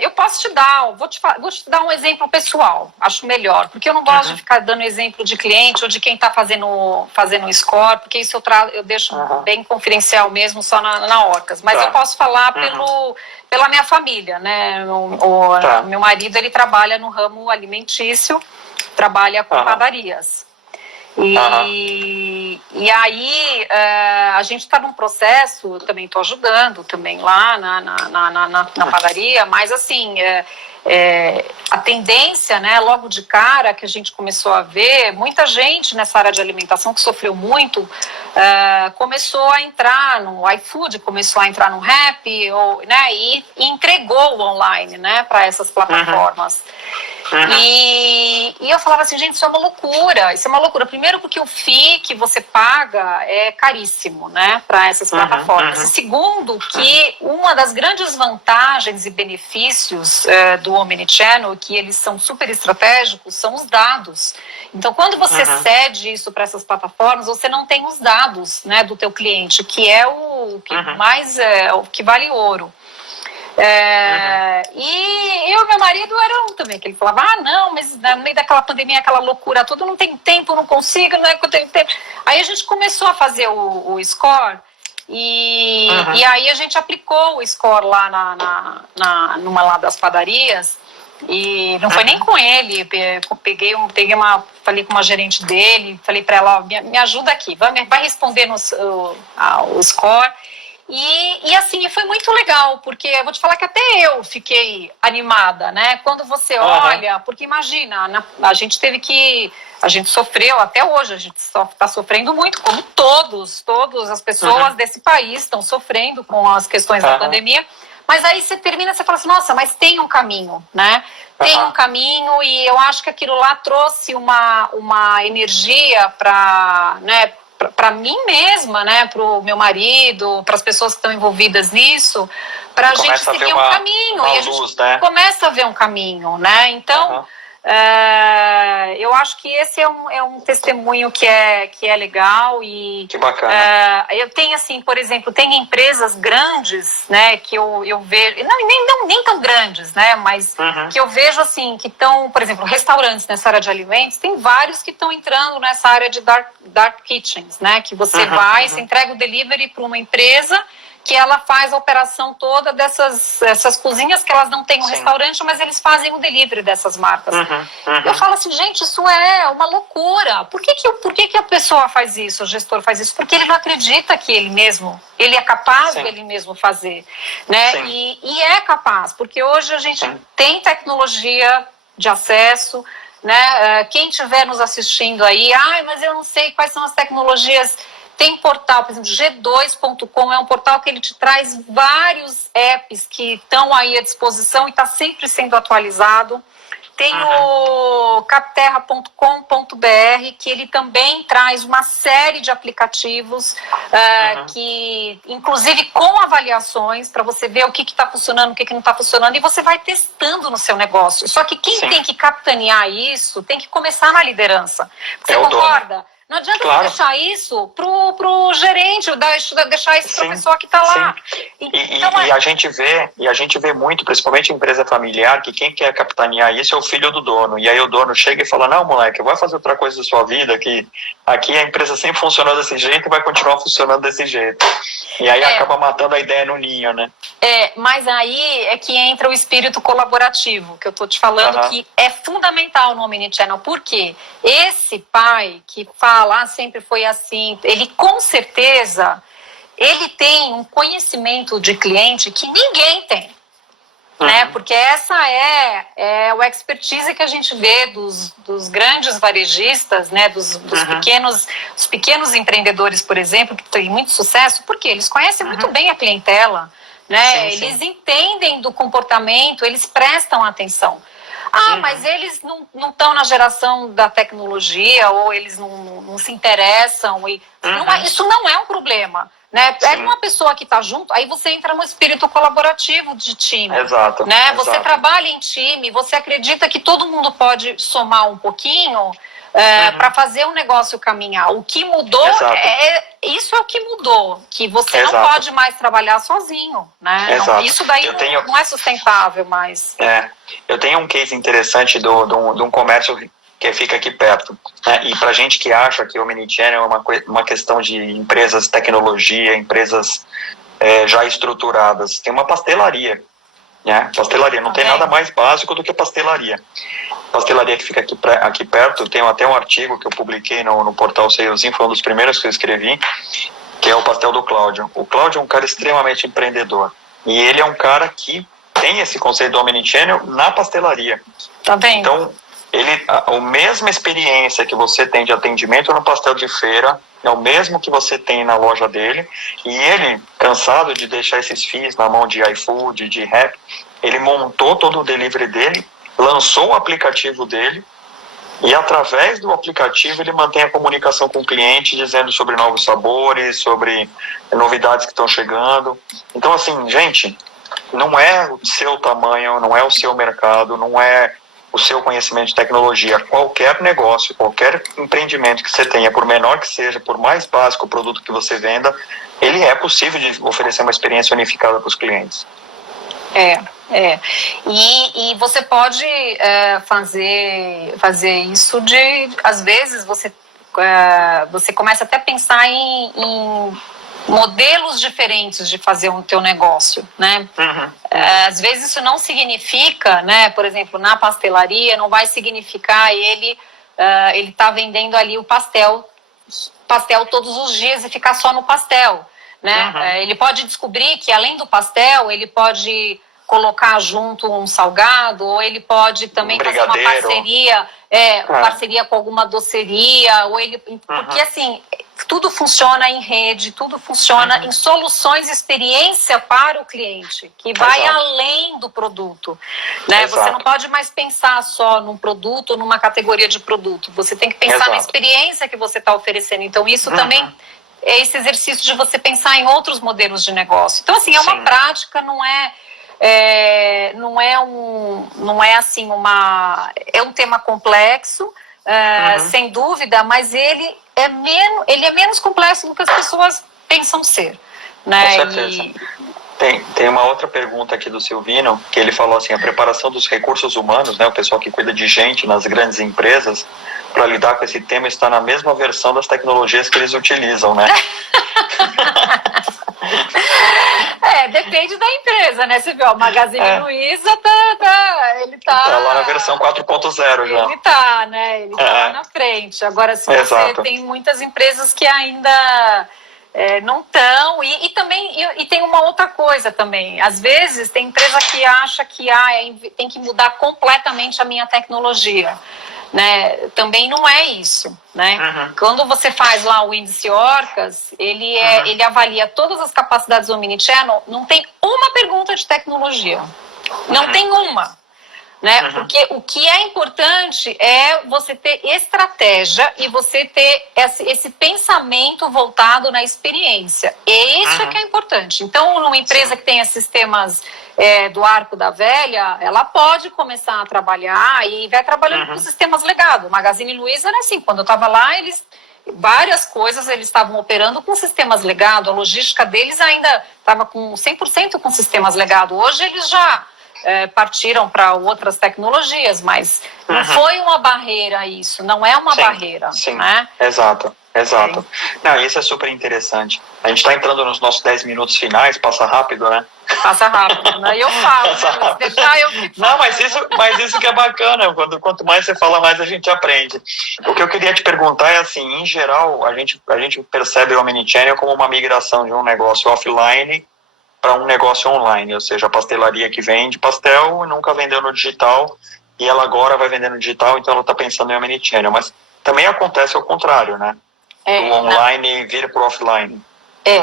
eu posso te dar, vou te dar um exemplo pessoal, acho melhor, porque eu não gosto de ficar dando exemplo de cliente ou de quem está fazendo score, porque isso eu deixo bem confidencial mesmo, só na Orcas, mas eu posso falar pela minha família, né? Meu marido, ele trabalha no ramo alimentício, trabalha com padarias. E aí a gente está num processo, eu também estou ajudando também lá na padaria, mas assim, a tendência, né, logo de cara que a gente começou a ver, muita gente nessa área de alimentação que sofreu muito, começou a entrar no iFood, começou a entrar no Rappi, né, e entregou o online, né, para essas plataformas. E eu falava assim, gente, isso é uma loucura, primeiro porque o FII que você paga é caríssimo, né, para essas plataformas, e segundo que uma das grandes vantagens e benefícios do Omnichannel, que eles são super estratégicos, são os dados. Então, quando você cede isso para essas plataformas, você não tem os dados, né, do teu cliente, que é o que mais o que vale ouro. E eu e meu marido era um também, que ele falava, não, mas no meio daquela pandemia, aquela loucura toda, não tenho tempo, não consigo, não é que eu tenho tempo. Aí a gente começou a fazer o score E aí a gente aplicou o score lá numa lá das padarias, e não foi nem com ele, falei com uma gerente dele, falei para ela, ó, me ajuda aqui, vai responder o score. E assim, foi muito legal, porque eu vou te falar que até eu fiquei animada, né? Quando você olha, porque imagina, a gente sofreu, até hoje a gente está sofrendo muito, como todas as pessoas desse país estão sofrendo com as questões da pandemia, mas aí você termina, você fala assim, nossa, mas tem um caminho, né? Tem um caminho, e eu acho que aquilo lá trouxe uma energia para, né, para mim mesma, né, para o meu marido, para as pessoas que estão envolvidas nisso, para a gente seguir um caminho, e a gente começa a ver um caminho, né? Então, eu acho que esse é um testemunho que é legal. E que bacana. Eu tenho, assim, por exemplo, tem empresas grandes, né, que eu vejo, nem tão grandes, né, mas que eu vejo, assim, que estão, por exemplo, restaurantes nessa área de alimentos, tem vários que estão entrando nessa área de dark kitchens, né, que você você entrega o delivery para uma empresa que ela faz a operação toda dessas cozinhas, que elas não têm um restaurante, mas eles fazem o delivery dessas marcas. Eu falo assim, gente, isso é uma loucura. Por que a pessoa faz isso, o gestor faz isso? Porque ele não acredita que ele é capaz de ele mesmo fazer, né? E é capaz, porque hoje a gente tem tecnologia de acesso, né? Quem estiver nos assistindo aí, mas eu não sei quais são as tecnologias. Tem portal, por exemplo, G2.com, é um portal que ele te traz vários apps que estão aí à disposição e está sempre sendo atualizado. Tem o capterra.com.br, que ele também traz uma série de aplicativos, que, inclusive com avaliações, para você ver o que está funcionando, o que não está funcionando, e você vai testando no seu negócio. Só que quem tem que capitanear isso tem que começar na liderança. Você concorda? Não adianta você deixar isso pro gerente, deixar isso para a pessoa que está lá. E a gente vê muito, principalmente em empresa familiar, que quem quer capitanear isso é o filho do dono. E aí o dono chega e fala, não, moleque, vai fazer outra coisa da sua vida, que aqui a empresa sempre funcionou desse jeito e vai continuar funcionando desse jeito. E aí acaba matando a ideia no ninho, né? Mas aí é que entra o espírito colaborativo, que eu tô te falando, que é fundamental no Omnichannel. Por quê? Esse pai que fala, sempre foi assim, ele com certeza, ele tem um conhecimento de cliente que ninguém tem. Né? Porque essa é o expertise que a gente vê dos grandes varejistas, né? dos pequenos empreendedores, por exemplo, que têm muito sucesso, porque eles conhecem muito bem a clientela, né? Eles entendem do comportamento, eles prestam atenção. Mas eles não estão na geração da tecnologia, ou eles não se interessam. Isso não é um problema. Né? Pega uma pessoa que está junto, aí você entra no espírito colaborativo de time. Exato. Né? Você trabalha em time, você acredita que todo mundo pode somar um pouquinho para fazer o negócio caminhar. O que mudou, isso é o que mudou, que você não pode mais trabalhar sozinho. Né? Não, isso daí não é sustentável mais. Eu tenho um case interessante de um comércio que fica aqui perto. Né? E para gente que acha que o Omnichannel é uma questão de empresas de tecnologia, empresas já estruturadas, tem uma pastelaria. Né? Pastelaria, não tem nada mais básico do que pastelaria. Pastelaria que fica aqui perto, tem até um artigo que eu publiquei no portal Salesinho, foi um dos primeiros que eu escrevi, que é o pastel do Cláudio. O Cláudio é um cara extremamente empreendedor. E ele é um cara que tem esse conceito do Omnichannel na pastelaria. Tá bem. Então, a mesma experiência que você tem de atendimento no pastel de feira é o mesmo que você tem na loja dele, e ele, cansado de deixar esses FIIs na mão de iFood, de Rappi, ele montou todo o delivery dele, lançou o aplicativo dele, e através do aplicativo ele mantém a comunicação com o cliente, dizendo sobre novos sabores, sobre novidades que estão chegando. Então, assim, gente, não é o seu tamanho, não é o seu mercado, não é o seu conhecimento de tecnologia. Qualquer negócio, qualquer empreendimento que você tenha, por menor que seja, por mais básico o produto que você venda, ele é possível de oferecer uma experiência unificada para os clientes. E você pode fazer isso às vezes você começa até a pensar em modelos diferentes de fazer o teu negócio, né? Às vezes isso não significa, né? Por exemplo, na pastelaria não vai significar ele tá vendendo ali o pastel todos os dias e ficar só no pastel, né? Ele pode descobrir que além do pastel ele pode colocar junto um salgado, ou ele pode também fazer uma parceria com alguma doceria, ou ele, porque assim, tudo funciona em rede, tudo funciona em soluções e experiência para o cliente, que vai além do produto, né? Você não pode mais pensar só num produto ou numa categoria de produto, você tem que pensar na experiência que você está oferecendo. Então isso também é esse exercício de você pensar em outros modelos de negócio. Então assim, é uma prática, não é um tema complexo, sem dúvida, mas ele é menos complexo do que as pessoas pensam ser, né? Com certeza. Tem uma outra pergunta aqui do Silvino, que ele falou assim: a preparação dos recursos humanos, né, o pessoal que cuida de gente nas grandes empresas, para lidar com esse tema está na mesma versão das tecnologias que eles utilizam, né? Depende da empresa, né? Você viu, o Magazine Luiza ele tá lá na versão 4.0 já. Ele tá, né? Ele tá lá na frente. Agora, se você tem muitas empresas que ainda não estão, e também tem uma outra coisa também. Às vezes tem empresa que acha que tem que mudar completamente a minha tecnologia, né? Também não é isso, né? Quando você faz lá o índice Orcas, ele avalia todas as capacidades do Omnichannel, não tem uma pergunta de tecnologia, não tem uma, né? Porque o que é importante é você ter estratégia e você ter esse pensamento voltado na experiência. E isso é que é importante. Então, numa empresa que tenha sistemas do arco da velha, ela pode começar a trabalhar e vai trabalhando com sistemas legados. O Magazine Luiza era assim, quando eu estava lá, várias coisas eles estavam operando com sistemas legados, a logística deles ainda estava com 100% com sistemas legados. Hoje eles já partiram para outras tecnologias, mas não foi uma barreira isso, não é uma barreira. Sim, né? Exato. Não, isso é super interessante. A gente está entrando nos nossos 10 minutos finais, passa rápido, né? Passa rápido, né? Eu falo, se deixar eu fico... Não, mas isso que é bacana, quanto mais você fala, mais a gente aprende. O que eu queria te perguntar é assim, em geral, a gente percebe o Omnichannel como uma migração de um negócio offline para um negócio online, ou seja, a pastelaria que vende pastel e nunca vendeu no digital, e ela agora vai vender no digital, então ela está pensando em Omnichannel. Mas também acontece ao contrário, né? Do online vir para o offline.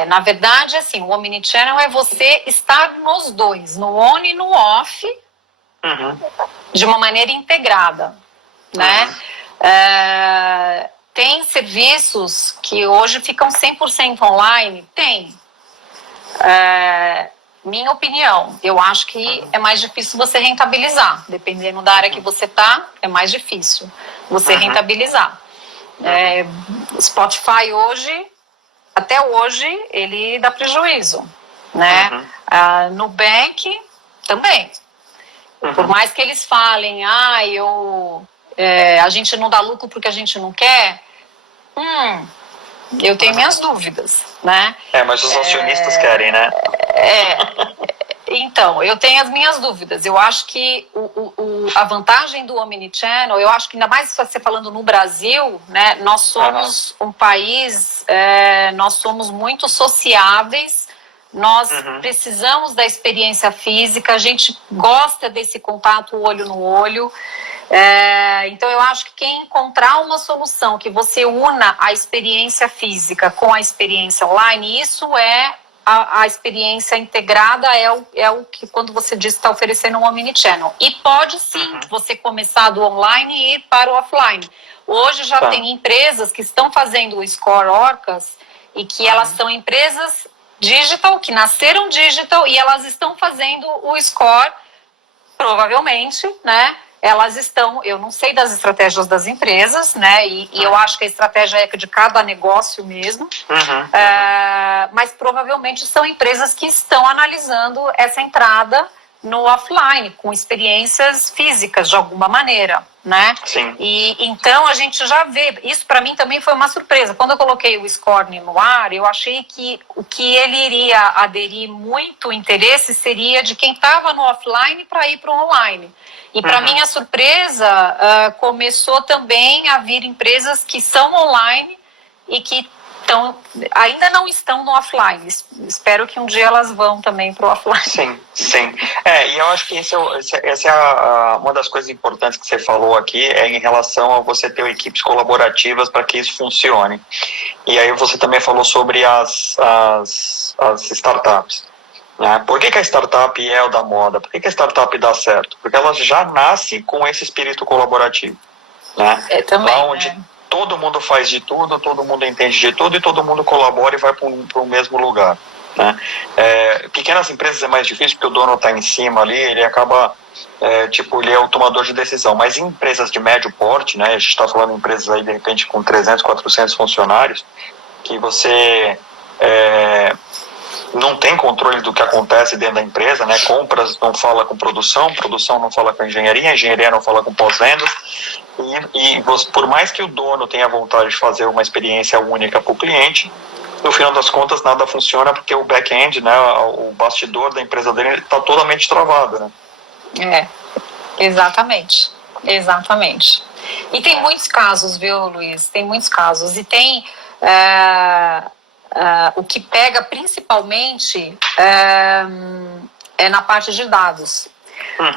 Na verdade, assim, o Omnichannel é você estar nos dois, no on e no off, de uma maneira integrada, né? Tem serviços que hoje ficam 100% online? Tem. Minha opinião, eu acho que é mais difícil você rentabilizar. Dependendo da área que você está, é mais difícil você rentabilizar. Spotify hoje, até hoje, ele dá prejuízo, né? Nubank também. Por mais que eles falem, a gente não dá lucro porque a gente não quer, eu tenho minhas dúvidas, né? Mas os acionistas querem, né? Então, eu tenho as minhas dúvidas. Eu acho que a vantagem do Omnichannel, eu acho que ainda mais você falando no Brasil, né? Nós somos um país, nós somos muito sociáveis, nós precisamos da experiência física, a gente gosta desse contato olho no olho. Então eu acho que quem encontrar uma solução que você una a experiência física com a experiência online, isso é a experiência integrada, é o que quando você diz que está oferecendo um Omnichannel. E pode sim você começar do online e ir para o offline. Hoje já tem empresas que estão fazendo o Score Orcas e que elas são empresas digital, que nasceram digital e elas estão fazendo o Score, provavelmente, né? Elas estão, eu não sei das estratégias das empresas, né? E eu acho que a estratégia é de cada negócio mesmo. Mas provavelmente são empresas que estão analisando essa entrada no offline, com experiências físicas de alguma maneira, né? Sim. E então a gente já vê, isso para mim também foi uma surpresa. Quando eu coloquei o Scorn no ar, eu achei que o que ele iria aderir muito interesse seria de quem estava no offline para ir para o online. E para minha surpresa, começou também a vir empresas que são online e que ainda não estão no offline. Espero que um dia elas vão também para o offline. Sim, sim. E eu acho que essa é uma das coisas importantes que você falou aqui, em relação a você ter equipes colaborativas para que isso funcione. E aí você também falou sobre as startups. Né? Por que a startup é o da moda? Por que a startup dá certo? Porque ela já nasce com esse espírito colaborativo. Né? Também, lá onde todo mundo faz de tudo, todo mundo entende de tudo e todo mundo colabora e vai para o mesmo lugar. Né? Pequenas empresas é mais difícil porque o dono está em cima ali, ele acaba, ele é o tomador de decisão. Mas em empresas de médio porte, né, a gente está falando de empresas aí de repente com 300, 400 funcionários, que você não tem controle do que acontece dentro da empresa, né? Compras não fala com produção não fala com engenharia não fala com pós-vendas, e por mais que o dono tenha vontade de fazer uma experiência única para o cliente, no final das contas nada funciona porque o back-end, né, o bastidor da empresa dele está totalmente travado, né? Exatamente. E tem muitos casos, viu, Luiz? Tem muitos casos. E tem... o que pega principalmente é na parte de dados.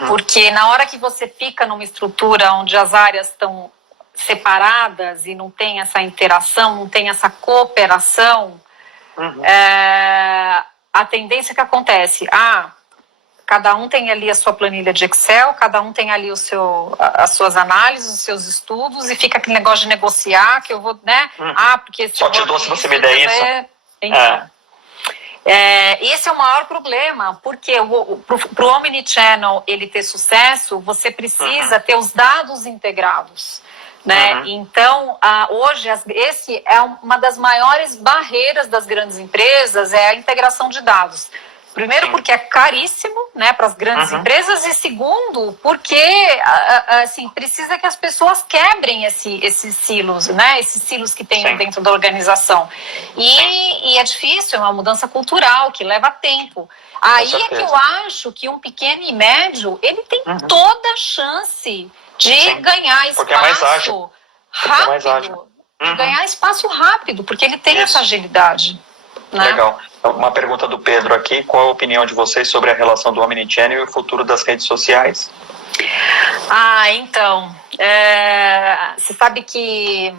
Porque na hora que você fica numa estrutura onde as áreas estão separadas e não tem essa interação, não tem essa cooperação, a tendência que acontece, cada um tem ali a sua planilha de Excel, cada um tem ali as suas análises, os seus estudos, e fica aquele negócio de negociar, que eu vou, né? Porque só te dou se você me der isso. Então, esse é o maior problema, porque para o Omnichannel ele ter sucesso, você precisa ter os dados integrados. Né? Então, hoje, esse é uma das maiores barreiras das grandes empresas, é a integração de dados. Primeiro, porque é caríssimo, né, para as grandes empresas, e segundo, porque assim, precisa que as pessoas quebrem esses silos, né, esses silos que tem dentro da organização. E é difícil, é uma mudança cultural que leva tempo. Aí é que eu acho que um pequeno e médio, ele tem toda a chance de ganhar espaço rápido, de ganhar espaço rápido, porque ele tem essa agilidade. Né? Legal. Uma pergunta do Pedro aqui: qual a opinião de vocês sobre a relação do Omnichannel e o futuro das redes sociais? Então, você sabe que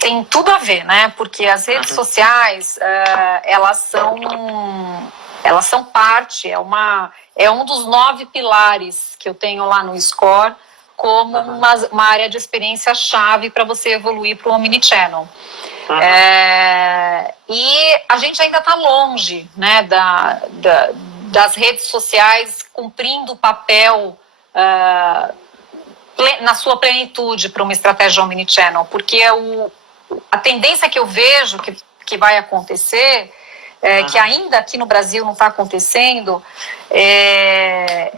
tem tudo a ver, né? Porque as redes sociais, elas são parte, é um dos 9 pilares que eu tenho lá no Score, como uma área de experiência-chave para você evoluir para o Omnichannel. E a gente ainda está longe, né, das redes sociais cumprindo o papel na sua plenitude para uma estratégia Omnichannel, porque a tendência que eu vejo que vai acontecer, que ainda aqui no Brasil não está acontecendo, é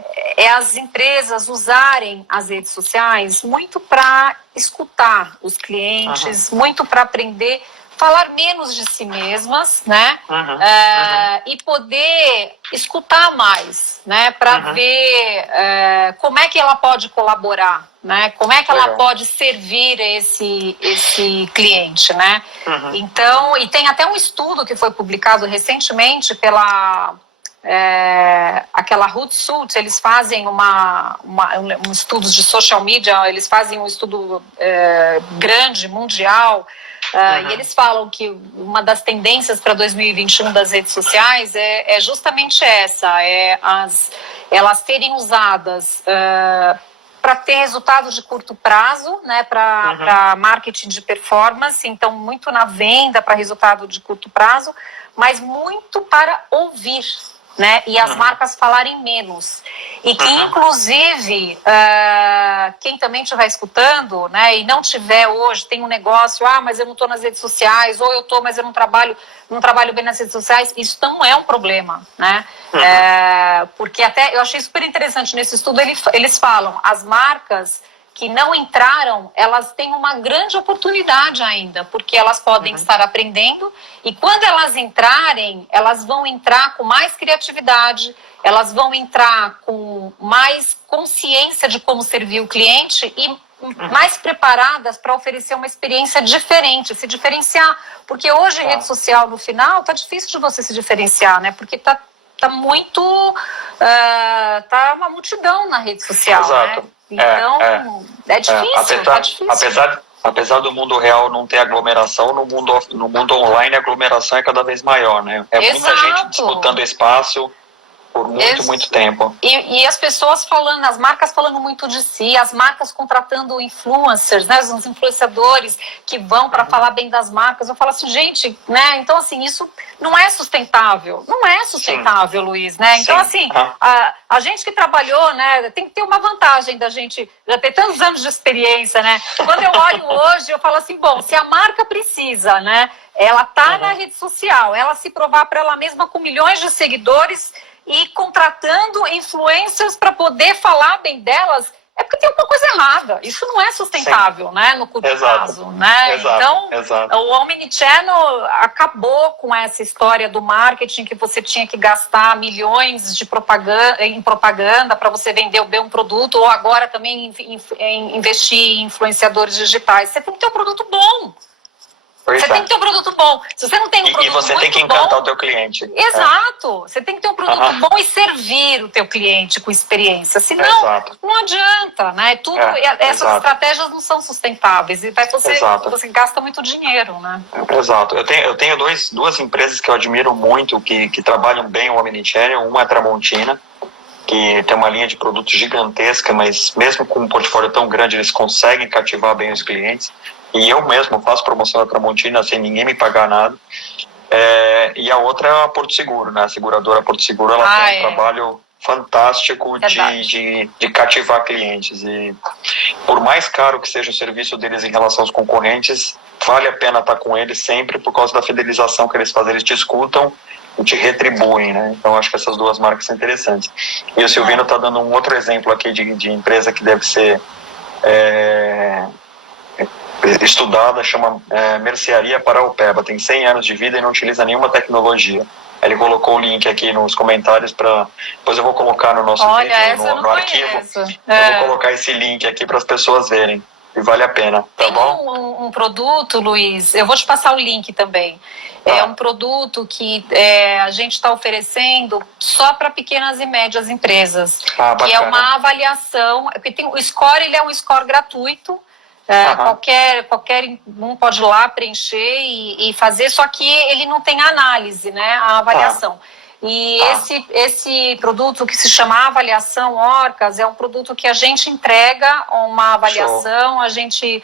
as empresas usarem as redes sociais muito para escutar os clientes, muito para aprender, falar menos de si mesmas, né? E poder escutar mais, né? Para ver como é que ela pode colaborar, né? Como é que ela pode servir esse cliente, né? Então, e tem até um estudo que foi publicado recentemente pela aquela Hootsuite. Eles fazem um estudo de social media, eles fazem um estudo grande, mundial, e eles falam que uma das tendências para 2021 das redes sociais é justamente essa, elas serem usadas para ter resultados de curto prazo, né, para marketing de performance, então muito na venda para resultado de curto prazo, mas muito para ouvir, né, e as marcas falarem menos. e que, inclusive, quem também estiver escutando, né, e não tiver hoje, tem um negócio, mas eu não estou nas redes sociais, ou eu estou, mas eu não trabalho bem nas redes sociais, isso não é um problema, né? Porque até, eu achei super interessante nesse estudo, eles falam, as marcas que não entraram, elas têm uma grande oportunidade ainda, porque elas podem estar aprendendo, e quando elas entrarem, elas vão entrar com mais criatividade, elas vão entrar com mais consciência de como servir o cliente e mais preparadas para oferecer uma experiência diferente, se diferenciar. Porque hoje, rede social, no final, tá difícil de você se diferenciar, né? Porque tá muito... tá uma multidão na rede social, Exato. né? Então, é difícil, Apesar do mundo real não ter aglomeração, no mundo online a aglomeração é cada vez maior, né? Muita gente disputando espaço por muito tempo. E as pessoas falando, as marcas falando muito de si, as marcas contratando influencers, né, os influenciadores que vão para falar bem das marcas. Eu falo assim, gente, né, então assim, isso não é sustentável. Não é sustentável, Luiz, né? Então assim, a gente que trabalhou, né, tem que ter uma vantagem da gente já ter tantos anos de experiência, né? Quando eu olho hoje, eu falo assim, bom, se a marca precisa, né, ela tá na rede social, ela se provar para ela mesma com milhões de seguidores e contratando influencers para poder falar bem delas, é porque tem alguma coisa errada. Isso não é sustentável, né, no curto prazo, né? Então, o Omnichannel acabou com essa história do marketing que você tinha que gastar milhões de em propaganda para você vender bem um produto, ou agora também investir em influenciadores digitais. Você tem que ter um produto bom. Você tem que ter um produto bom. Se você não tem um produto bom... E você tem que encantar o teu cliente. Exato. Você tem que ter um produto bom e servir o teu cliente com experiência. Senão, não adianta, né? Essas estratégias não são sustentáveis. E você gasta muito dinheiro, né? Exato. Eu tenho duas empresas que eu admiro muito, que trabalham bem o Omnichannel. Uma é a Tramontina, que tem uma linha de produtos gigantesca, mas mesmo com um portfólio tão grande, eles conseguem cativar bem os clientes. E eu mesmo faço promoção da Tramontina sem ninguém me pagar nada. E a outra é a Porto Seguro, né? A seguradora Porto Seguro, ela tem um trabalho fantástico de cativar clientes. E por mais caro que seja o serviço deles em relação aos concorrentes, vale a pena estar com eles sempre por causa da fidelização que eles fazem. Eles te escutam e te retribuem, né? Então acho que essas duas marcas são interessantes. E o Silvino está dando um outro exemplo aqui de empresa que deve ser estudada, chama Mercearia Paraupeba, tem 100 anos de vida e não utiliza nenhuma tecnologia. Ele colocou o link aqui nos comentários, depois eu vou colocar no nosso vídeo, no arquivo. Eu vou colocar esse link aqui para as pessoas verem. E vale a pena, tá bom? Tem um produto, Luiz, eu vou te passar o link também. É um produto que a gente está oferecendo só para pequenas e médias empresas. Que é uma avaliação, porque o score, ele é um score gratuito. Qualquer um pode ir lá preencher e fazer, só que ele não tem análise, né, a avaliação. E esse produto que se chama Avaliação Orcas é um produto que a gente entrega uma avaliação, a gente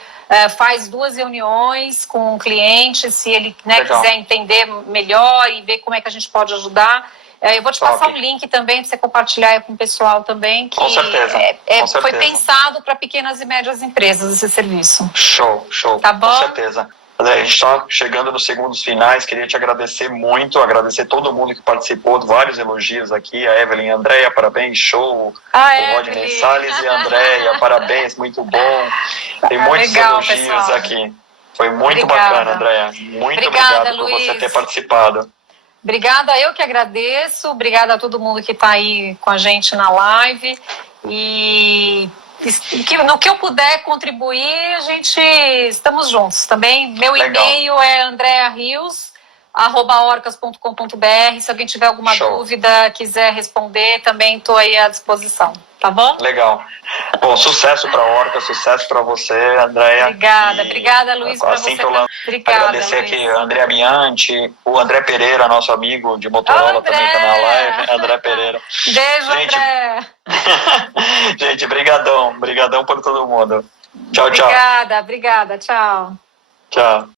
faz 2 reuniões com o cliente, se ele quiser entender melhor e ver como é que a gente pode ajudar. Eu vou te passar um link também para você compartilhar com o pessoal também, que com certeza. Foi pensado para pequenas e médias empresas esse serviço. Show. Tá bom? Com certeza. A gente está chegando nos segundos finais, queria te agradecer muito, agradecer todo mundo que participou, vários elogios aqui, a Evelyn e a Andréia, parabéns, show, o Rodney Salles e a Andréia, parabéns, muito bom, tem muitos elogios pessoal. Aqui, foi muito bacana, Andréia, muito obrigado por você ter participado. Obrigada, eu que agradeço, obrigada a todo mundo que está aí com a gente na live, e no que eu puder contribuir, estamos juntos também. Meu e-mail é andrearios@orcas.com.br. Se alguém tiver alguma dúvida, quiser responder, também estou aí à disposição. Tá bom? Legal. Bom, sucesso para a Orca, sucesso para você, Andréia. Obrigada, Luiz, para você. Agradecer Luiz. Aqui a André Amiante, o André Pereira, nosso amigo de Motorola, também está na live. André Pereira. Beijo, André. Gente, brigadão por todo mundo. Tchau. Obrigada, tchau. Tchau.